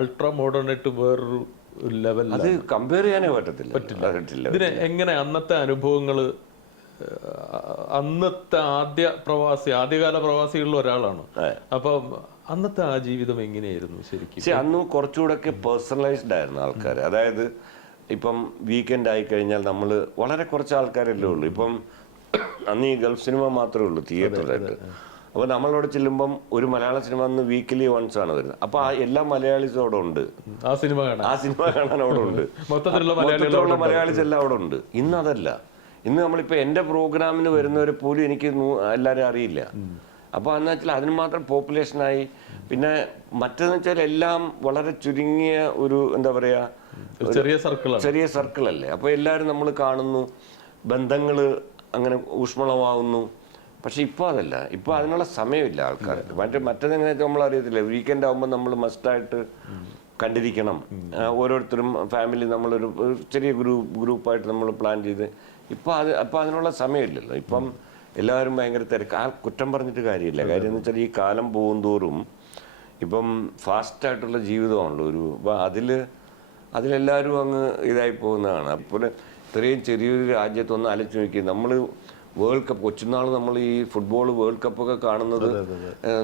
അൾട്രാ മോഡേൺ ആയിട്ട് വേറൊരു ലെവൽ, അത് കമ്പയർ ചെയ്യാനേ പറ്റില്ല. ഇതിന് എങ്ങനെ അന്നത്തെ അനുഭവങ്ങള്, അന്നത്തെ ആദ്യകാല പ്രവാസികളിൽ ഒരാളാണ്. അപ്പം അന്നത്തെ ആ ജീവിതം എങ്ങനെയായിരുന്നു ശരിക്കും? അന്ന് കുറച്ചുകൂടെ ഒക്കെ പേഴ്സണലൈസ്ഡ് ആയിരുന്നു ആൾക്കാർ. അതായത് ഇപ്പം വീക്കെൻഡ് ആയി കഴിഞ്ഞാൽ നമ്മൾ വളരെ കുറച്ച് ആൾക്കാരല്ലേ ഉള്ളൂ. ഇപ്പം അന്ന് ഈ ഗൾഫ് സിനിമ മാത്രമേ ഉള്ളൂ തിയേറ്ററിലായിട്ട്. അപ്പോൾ നമ്മളവിടെ ചെല്ലുമ്പം ഒരു മലയാള സിനിമ അന്ന് വീക്കിലി വൺസ് ആണ് വരുന്നത്. അപ്പോൾ എല്ലാ മലയാളീസും അവിടെ ഉണ്ട്, ആ സിനിമ കാണാൻ അവിടെ ഉണ്ട്, മൊത്തത്തിലുള്ള മലയാളീസ് എല്ലാം അവിടെ ഉണ്ട്. ഇന്ന് അതല്ല. ഇന്ന് നമ്മളിപ്പോൾ എൻ്റെ പ്രോഗ്രാമിന് വരുന്നവരെ പോലും എനിക്ക് എല്ലാവരും അറിയില്ല. അപ്പോൾ എന്ന് വെച്ചാൽ അതിന് മാത്രം പോപ്പുലേഷനായി. പിന്നെ മറ്റേന്ന് വെച്ചാൽ എല്ലാം വളരെ ചുരുങ്ങിയ ഒരു എന്താ പറയുക, ചെറിയ സർക്കിളല്ലേ. അപ്പോൾ എല്ലാവരും നമ്മൾ കാണുന്നു, ബന്ധങ്ങൾ അങ്ങനെ ഊഷ്മളമാവുന്നു. പക്ഷെ ഇപ്പോൾ അതല്ല. ഇപ്പോൾ അതിനുള്ള സമയമില്ല ആൾക്കാർക്ക്. മറ്റേതെങ്ങനെ നമ്മൾ അറിയത്തില്ല, വീക്കെൻഡ് ആകുമ്പോൾ നമ്മൾ മസ്റ്റായിട്ട് കണ്ടിരിക്കണം. ഓരോരുത്തരും ഫാമിലി നമ്മളൊരു ചെറിയ ഗ്രൂപ്പായിട്ട് നമ്മൾ പ്ലാൻ ചെയ്ത്. ഇപ്പോൾ അതിനുള്ള സമയമില്ലല്ലോ. ഇപ്പം എല്ലാവരും ഭയങ്കര തിരക്ക്. കുറ്റം പറഞ്ഞിട്ട് കാര്യമില്ല. കാര്യം എന്ന് വെച്ചാൽ ഈ കാലം പോകും തോറും ഇപ്പം ഫാസ്റ്റായിട്ടുള്ള ജീവിതമാണല്ലോ അപ്പോൾ അതിലെല്ലാവരും അങ്ങ് ഇതായി പോകുന്നതാണ്. അപ്പോൾ ഇത്രയും ചെറിയൊരു രാജ്യത്തൊന്ന് ആലോചിച്ച് നോക്കി, നമ്മൾ വേൾഡ് കപ്പ് കൊച്ചുനാൾ നമ്മൾ ഈ ഫുട്ബോൾ വേൾഡ് കപ്പൊക്കെ കാണുന്നത്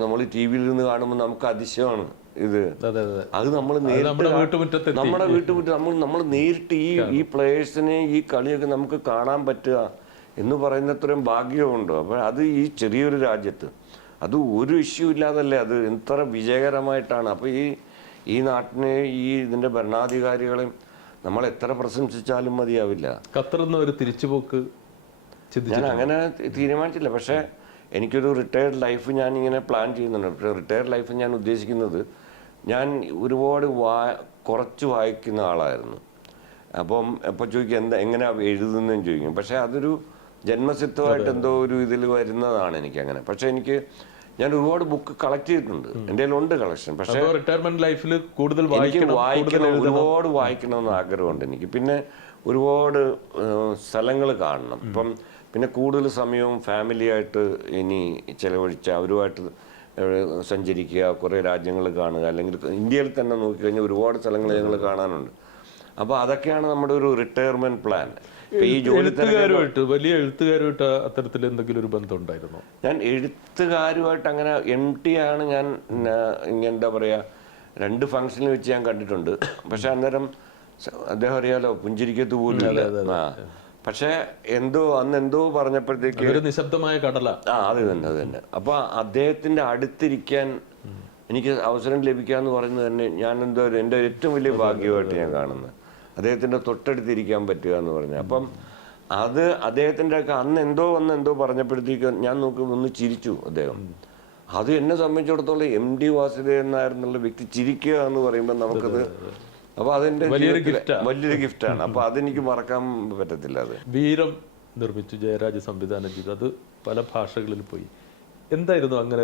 നമ്മൾ ടി വിയിൽ നിന്ന് കാണുമ്പോൾ നമുക്ക് അതിശയമാണ്. അത് നമ്മൾ നമ്മുടെ വീട്ടുമുറ്റത്ത് നമ്മൾ നേരിട്ട് ഈ പ്ലേയേഴ്സിനെ ഈ കളിയൊക്കെ നമുക്ക് കാണാൻ പറ്റുക എന്ന് പറയുന്നത്രയും ഭാഗ്യമുണ്ടോ? അപ്പോൾ അത് ഈ ചെറിയൊരു രാജ്യത്ത് അത് ഒരു ഇഷ്യൂ ഇല്ലാതല്ലേ അത് എത്ര വിജയകരമായിട്ടാണ്. അപ്പോൾ ഈ നാട്ടിനെ ഇതിന്റെ ഭരണാധികാരികളെയും നമ്മൾ എത്ര പ്രശംസിച്ചാലും മതിയാവില്ല. ഖത്തറിൽ ഒരു തിരിച്ചുപോക്ക് ഞാൻ അങ്ങനെ തീരുമാനിച്ചില്ല. പക്ഷേ എനിക്കൊരു റിട്ടയർഡ് ലൈഫ് ഞാൻ ഇങ്ങനെ പ്ലാൻ ചെയ്യുന്നുണ്ട്. പക്ഷേ റിട്ടയർഡ് ലൈഫ് ഞാൻ ഉദ്ദേശിക്കുന്നത്, ഞാൻ ഒരുപാട് കുറച്ച് വായിക്കുന്ന ആളായിരുന്നു. അപ്പോൾ ചോദിക്കും എങ്ങനെയാണ് എഴുതുന്നതെന്ന് ചോദിക്കും. പക്ഷേ അതൊരു ജന്മസിദ്ധമായിട്ട് എന്തോ ഒരു ഇതിൽ വരുന്നതാണ് എനിക്കങ്ങനെ. പക്ഷേ ഞാൻ ഒരുപാട് ബുക്ക് കളക്ട് ചെയ്തിട്ടുണ്ട്, എൻ്റെ കയ്യിലുണ്ട് കളക്ഷൻ. പക്ഷേ റിട്ടയർമെന്റ് ലൈഫിൽ കൂടുതൽ ഒരുപാട് വായിക്കണമെന്ന് ആഗ്രഹമുണ്ട് എനിക്ക്. പിന്നെ ഒരുപാട് സ്ഥലങ്ങൾ കാണണം. പിന്നെ കൂടുതൽ സമയവും ഫാമിലിയായിട്ട് ഇനി ചിലവഴിച്ച് അവരുമായിട്ട് സഞ്ചരിക്കുക, കുറേ രാജ്യങ്ങൾ കാണുക. അല്ലെങ്കിൽ ഇന്ത്യയിൽ തന്നെ നോക്കിക്കഴിഞ്ഞാൽ ഒരുപാട് സ്ഥലങ്ങൾ ഞങ്ങൾ കാണാനുണ്ട്. അപ്പോൾ അതൊക്കെയാണ് നമ്മുടെ ഒരു റിട്ടയർമെന്റ് പ്ലാൻ. വലിയ എഴുത്തുകാരുമായിട്ട് അത്തരത്തിൽ എന്തെങ്കിലും ഒരു ബന്ധം ഉണ്ടായിരുന്നോ? ഞാൻ എഴുത്തുകാരുമായിട്ട് അങ്ങനെ ആണ്. ഞാൻ എന്താ പറയുക, 2 ഫംഗ്ഷനിൽ വെച്ച് ഞാൻ കണ്ടിട്ടുണ്ട്. പക്ഷെ അന്നേരം അദ്ദേഹം അറിയാലോ, പുഞ്ചിരിക്കത്ത് പോലും. പക്ഷെ അന്ന് പറഞ്ഞപ്പോഴത്തേക്ക് നിശബ്ദമായ കടല. അത് തന്നെ. അപ്പൊ അദ്ദേഹത്തിന്റെ അടുത്തിരിക്കാൻ എനിക്ക് അവസരം ലഭിക്കാന്ന് പറയുന്നത് തന്നെ ഞാൻ എൻ്റെ ഏറ്റവും വലിയ ഭാഗ്യമായിട്ട് ഞാൻ കാണുന്നത്. അദ്ദേഹത്തിന്റെ തൊട്ടടുത്തിരിക്കാൻ പറ്റുക എന്ന് പറഞ്ഞാൽ. അപ്പം അത് അദ്ദേഹത്തിന്റെ ഒക്കെ അന്ന് പറഞ്ഞപ്പോഴത്തേക്ക് ഞാൻ നോക്കി ഒന്ന് ചിരിച്ചു അദ്ദേഹം. അത് എന്നെ സംബന്ധിച്ചിടത്തോളം MD വാസുദേവൻ നായർ എന്നുള്ള വ്യക്തി ചിരിക്കുക എന്ന് പറയുമ്പോൾ നമുക്കത്, അപ്പൊ അതെന്റെ വലിയൊരു ഗിഫ്റ്റാണ്. അപ്പൊ അതെനിക്ക് മറക്കാൻ പറ്റത്തില്ല. അത് വീരം നിർമ്മിച്ചു, ജയരാജ് സംവിധാനം ചെയ്തു, അത് പല ഭാഷകളിൽ പോയി. എന്തായിരുന്നു അങ്ങനെ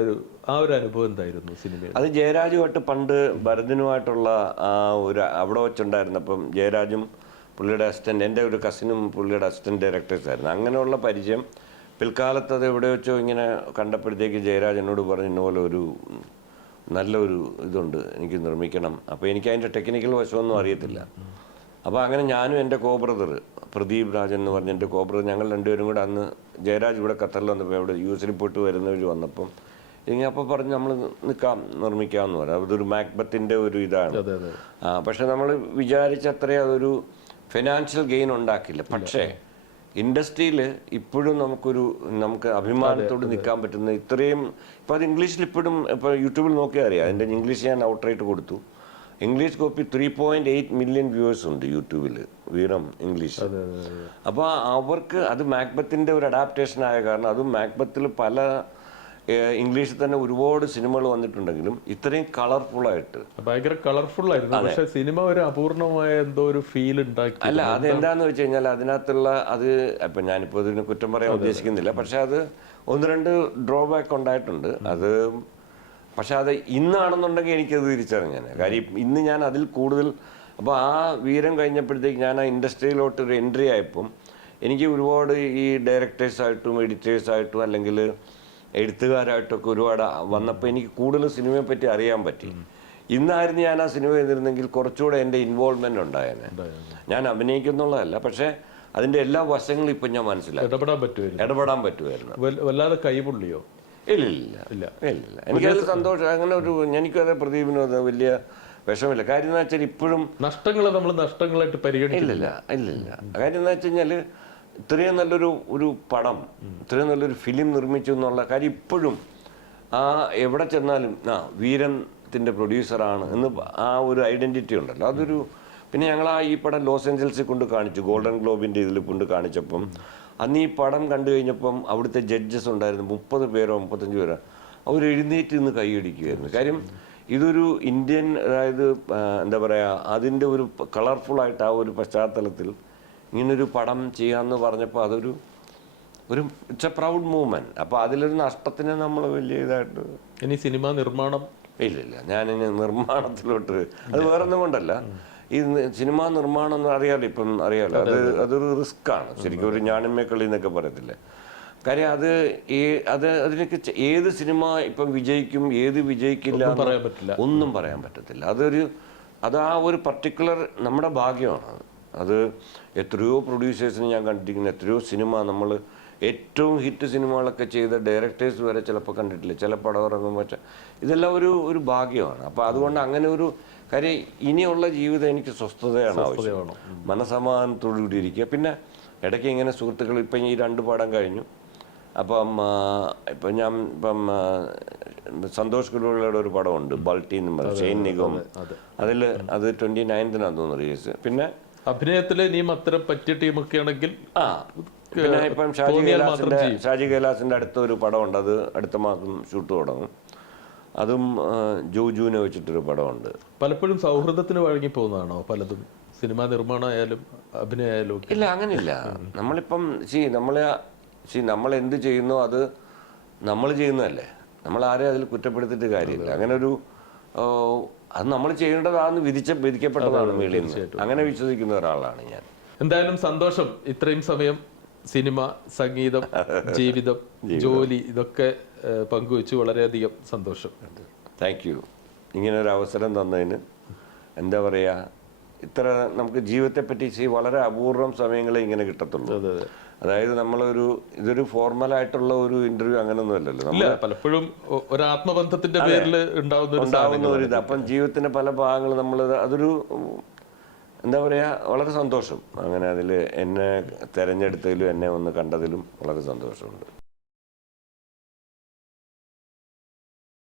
ഒരു അനുഭവം എന്തായിരുന്നു സിനിമയിൽ? അത് ജയരാജുമായിട്ട് പണ്ട് ഭരതനുമായിട്ടുള്ള അവിടെ വെച്ചുണ്ടായിരുന്നപ്പം ജയരാജും പുള്ളിയുടെ അസിസ്റ്റന്റ്, എൻ്റെ ഒരു കസിനും പുള്ളിയുടെ അസിസ്റ്റന്റ് ഡയറക്ടേഴ്സ് ആയിരുന്നു. അങ്ങനെയുള്ള പരിചയം. പിൽക്കാലത്ത് അത് എവിടെ വെച്ചോ ഇങ്ങനെ കണ്ടപ്പോഴത്തേക്ക് ജയരാജ് എന്നോട് പറഞ്ഞു, ഇന്നുപോലെ നല്ലൊരു ഇതുണ്ട്, എനിക്ക് നിർമ്മിക്കണം. അപ്പോൾ എനിക്ക് അതിൻ്റെ ടെക്നിക്കൽ വശമൊന്നും അറിയത്തില്ല. അപ്പോൾ അങ്ങനെ ഞാനും എൻ്റെ ബ്രദർ പ്രദീപ് രാജൻ എന്ന് പറഞ്ഞ എൻ്റെ കോബ്ര, ഞങ്ങൾ രണ്ടുപേരും കൂടെ അന്ന് ജയരാജ് ഇവിടെ ഖത്തറിൽ വന്നപ്പോൾ ഇവിടെ US പോയിട്ട് വരുന്നവർ വന്നപ്പം ഇങ്ങനെ അപ്പോൾ പറഞ്ഞ് നമ്മൾ നിർമ്മിക്കാമെന്ന് പറയാം. അതൊരു മാക്ബത്തിൻ്റെ ഒരു ഇതാണ്. പക്ഷെ നമ്മൾ വിചാരിച്ച അത്രയും അതൊരു ഫിനാൻഷ്യൽ ഗെയിൻ ഉണ്ടാക്കില്ല. പക്ഷേ ഇൻഡസ്ട്രിയിൽ ഇപ്പോഴും നമുക്ക് അഭിമാനത്തോട് നിൽക്കാൻ പറ്റുന്ന ഇത്രയും ഇപ്പോൾ അത് ഇംഗ്ലീഷിൽ ഇപ്പോഴും ഇപ്പോൾ യൂട്യൂബിൽ നോക്കിയാൽ അറിയാം. അതിൻ്റെ ഇംഗ്ലീഷ് ഞാൻ ഔട്ട്റൈറ്റ് കൊടുത്തു. ഇംഗ്ലീഷ് കോപ്പി 3.8 മില്യൺ വ്യൂവേഴ്സ് ഉണ്ട് യൂട്യൂബിൽ, വീരം ഇംഗ്ലീഷ്. അപ്പോൾ അവർക്ക് അത് മാക്ബത്തിൻ്റെ ഒരു അഡാപ്റ്റേഷൻ ആയ കാരണം, അതും മാക്ബത്തിൽ പല ഇംഗ്ലീഷിൽ തന്നെ ഒരുപാട് സിനിമകൾ വന്നിട്ടുണ്ടെങ്കിലും ഇത്രയും കളർഫുള്ളായിട്ട് ഭയങ്കര കളർഫുൾ ആയിരുന്നു. പക്ഷേ സിനിമ ഒരു അപൂർണമായ എന്തോ ഒരു ഫീൽ ഉണ്ടാക്കി. അല്ല, അതെന്താന്ന് വെച്ച് കഴിഞ്ഞാൽ അതിനകത്തുള്ള അത് ഇപ്പം ഞാനിപ്പോൾ ഇതിന് കുറ്റം പറയാൻ ഉദ്ദേശിക്കുന്നില്ല. പക്ഷെ അത് 1-2 ഡ്രോബാക്ക് ഉണ്ടായിട്ടുണ്ട്. അത് പക്ഷെ അത് ഇന്നാണെന്നുണ്ടെങ്കിൽ എനിക്കത് തിരിച്ചറിഞ്ഞാൽ. കാര്യം ഇന്ന് ഞാൻ അതിൽ കൂടുതൽ അപ്പോൾ ആ വീരം കഴിഞ്ഞപ്പോഴത്തേക്ക് ഞാൻ ആ ഇൻഡസ്ട്രിയിലോട്ട് ഒരു എൻട്രി ആയപ്പം എനിക്ക് ഒരുപാട് ഈ ഡയറക്ടേഴ്സായിട്ടും എഡിറ്റേഴ്സായിട്ടും അല്ലെങ്കിൽ എഴുത്തുകാരായിട്ടൊക്കെ ഒരുപാട് വന്നപ്പോൾ എനിക്ക് കൂടുതൽ സിനിമയെ പറ്റി അറിയാൻ പറ്റി. ഇന്നായിരുന്നു ഞാൻ ആ സിനിമ ചെയ്തിരുന്നെങ്കിൽ കുറച്ചുകൂടെ എൻ്റെ ഇൻവോൾവ്മെൻ്റ് ഉണ്ടായേനെ. ഞാൻ അഭിനയിക്കുന്നുള്ളതല്ല, പക്ഷേ അതിൻ്റെ എല്ലാ വശങ്ങളും ഇപ്പം ഞാൻ മനസ്സിലാക്കി ഇടപെടാൻ പറ്റുമായിരുന്നു. വല്ലാതെ കൈപുള്ളിയോ? ഇല്ല. എനിക്കത് സന്തോഷം. അങ്ങനെ ഒരു എനിക്കത് പ്രദീപിനും അത് വലിയ വിഷമില്ല. കാര്യം എന്ന് വെച്ചാൽ ഇപ്പോഴും നഷ്ടങ്ങളെ നമ്മൾ നഷ്ടങ്ങളായിട്ട് പരിഗണിക്കില്ല. കാര്യം എന്ന് വെച്ച് കഴിഞ്ഞാൽ ഇത്രയും നല്ലൊരു പടം, ഇത്രയും നല്ലൊരു ഫിലിം നിർമ്മിച്ചു എന്നുള്ള കാര്യം ഇപ്പോഴും എവിടെ ചെന്നാലും വീരത്തിൻ്റെ പ്രൊഡ്യൂസറാണ് എന്ന് ആ ഒരു ഐഡൻറ്റിറ്റി ഉണ്ടല്ലോ. അതൊരു പിന്നെ ഞങ്ങൾ ഈ പടം ലോസ് ഏഞ്ചൽസിൽ കൊണ്ട് കാണിച്ചു, ഗോൾഡൻ ഗ്ലോബിൻ്റെ ഇതിൽ കൊണ്ട് കാണിച്ചപ്പം അന്ന് ഈ പടം കണ്ടു കഴിഞ്ഞപ്പം അവിടുത്തെ ജഡ്ജസ് ഉണ്ടായിരുന്നു, 30 പേരോ 35 പേരോ. അവർ എഴുന്നേറ്റ് നിന്ന് കൈയടിക്കുമായിരുന്നു. കാര്യം ഇതൊരു ഇന്ത്യൻ, അതായത് എന്താ പറയുക, അതിൻ്റെ ഒരു കളർഫുള്ളായിട്ട് ആ ഒരു പശ്ചാത്തലത്തിൽ ഇങ്ങനൊരു പടം ചെയ്യാമെന്ന് പറഞ്ഞപ്പോൾ അതൊരു ഇറ്റ്സ് എ പ്രൗഡ് മൂവ്മെൻറ്റ്. അപ്പോൾ അതിലൊരു നഷ്ടത്തിന് നമ്മൾ വലിയ ഇതായിട്ട് ഇനി സിനിമ നിർമ്മാണം ഇല്ല. ഞാനിനി നിർമ്മാണത്തിലോട്ട് അത് വേറൊന്നും കൊണ്ടല്ല. ഈ സിനിമാ നിർമ്മാണം എന്ന് അറിയാലോ അതൊരു റിസ്ക്കാണ് ശരിക്കും. ഒരു ഞാണിമ്മക്കളി എന്നൊക്കെ പറയത്തില്ലേ. കാര്യം അതിനൊക്കെ ഏത് സിനിമ ഇപ്പം വിജയിക്കും, ഏത് വിജയിക്കില്ല ഒന്നും പറയാൻ പറ്റത്തില്ല. അത് ആ ഒരു പർട്ടിക്കുലർ നമ്മുടെ ഭാഗ്യമാണ്. അത് എത്രയോ പ്രൊഡ്യൂസേഴ്സിന് ഞാൻ കണ്ടിരിക്കുന്നു, എത്രയോ സിനിമ നമ്മൾ ഏറ്റവും ഹിറ്റ് സിനിമകളൊക്കെ ചെയ്ത ഡയറക്ടേഴ്സ് വരെ ചിലപ്പോൾ കണ്ടിട്ടില്ല. ചില പടം ഇറങ്ങുമ്പോൾ ഇതെല്ലാം ഒരു ഭാഗ്യമാണ്. അപ്പോൾ അതുകൊണ്ട് അങ്ങനെ ഒരു കാര്യം ഇനിയുള്ള ജീവിതം എനിക്ക് സ്വസ്ഥതയാണ് ആവശ്യം, മനസമാധാനത്തോടുകൂടി ഇരിക്കുക. പിന്നെ ഇടയ്ക്ക് ഇങ്ങനെ സുഹൃത്തുക്കൾ ഇപ്പം ഈ 2 പടം കഴിഞ്ഞു. അപ്പം ഇപ്പം സന്തോഷ് കുരുവിളയുടെ ഒരു പടമുണ്ട്, ബൾട്ടി എന്ന് പറയും, ഷെയ്ൻ നിഗം. അത് 29-നാണ് തോന്നുന്നു റിലീസ്. പിന്നെ അഭിനയത്തിൽ ഇനിയും അത്തരം പറ്റിയ ടീമൊക്കെ ആണെങ്കിൽ പിന്നെ ഇപ്പം ഷാജി കൈലാസിൻ്റെ അടുത്തൊരു പടമുണ്ട്, അത് അടുത്ത മാസം ഷൂട്ട് തുടങ്ങും. അതും ജോജുവിനെ വെച്ചിട്ടൊരു പടമുണ്ട്. പലപ്പോഴും സൗഹൃദത്തിന് വഴങ്ങി പോകുന്നതാണോ പലതും, സിനിമാ നിർമ്മാണമായാലും അഭിനയമായാലും? ഇല്ല, അങ്ങനെയില്ല. നമ്മളിപ്പം നമ്മൾ എന്ത് ചെയ്യുന്നോ അത് നമ്മൾ ചെയ്യുന്നതല്ലേ. നമ്മൾ ആരെയും അതിൽ കുറ്റപ്പെടുത്തിയിട്ട് കാര്യമില്ല. അങ്ങനെ അത് നമ്മൾ ചെയ്യേണ്ടതാണെന്ന് വിധിക്കപ്പെട്ടതാണ് മേളിൽ നിന്ന്. അങ്ങനെ വിശ്വസിക്കുന്ന ഒരാളാണ് ഞാൻ. എന്തായാലും സന്തോഷം. ഇത്രയും സമയം സിനിമ, സംഗീതം, ജീവിതം, ജോലി ഇതൊക്കെ പങ്കുവെച്ച് വളരെയധികം സന്തോഷം. Thank you. ഇങ്ങനൊരു അവസരം തന്നതിന്. എന്താ പറയുക, ഇത്ര നമുക്ക് ജീവിതത്തെപ്പറ്റി വളരെ അപൂർവം സമയങ്ങളെ ഇങ്ങനെ കിട്ടത്തുള്ളൂ. അതായത് ഇതൊരു ഫോർമലായിട്ടുള്ള ഒരു ഇന്റർവ്യൂ അങ്ങനൊന്നും അല്ലല്ലോ. പലപ്പോഴും ഒരു ആത്മബന്ധത്തിന്റെ പേരിൽ ഉണ്ടാവുന്ന ഒരു ഇത്. അപ്പം ജീവിതത്തിന്റെ പല ഭാഗങ്ങൾ അതൊരു എന്താ പറയുക, വളരെ സന്തോഷം. അങ്ങനെ അതിൽ എന്നെ തിരഞ്ഞെടുത്തതിലും എന്നെ ഒന്ന് കണ്ടതിലും വളരെ സന്തോഷമുണ്ട്.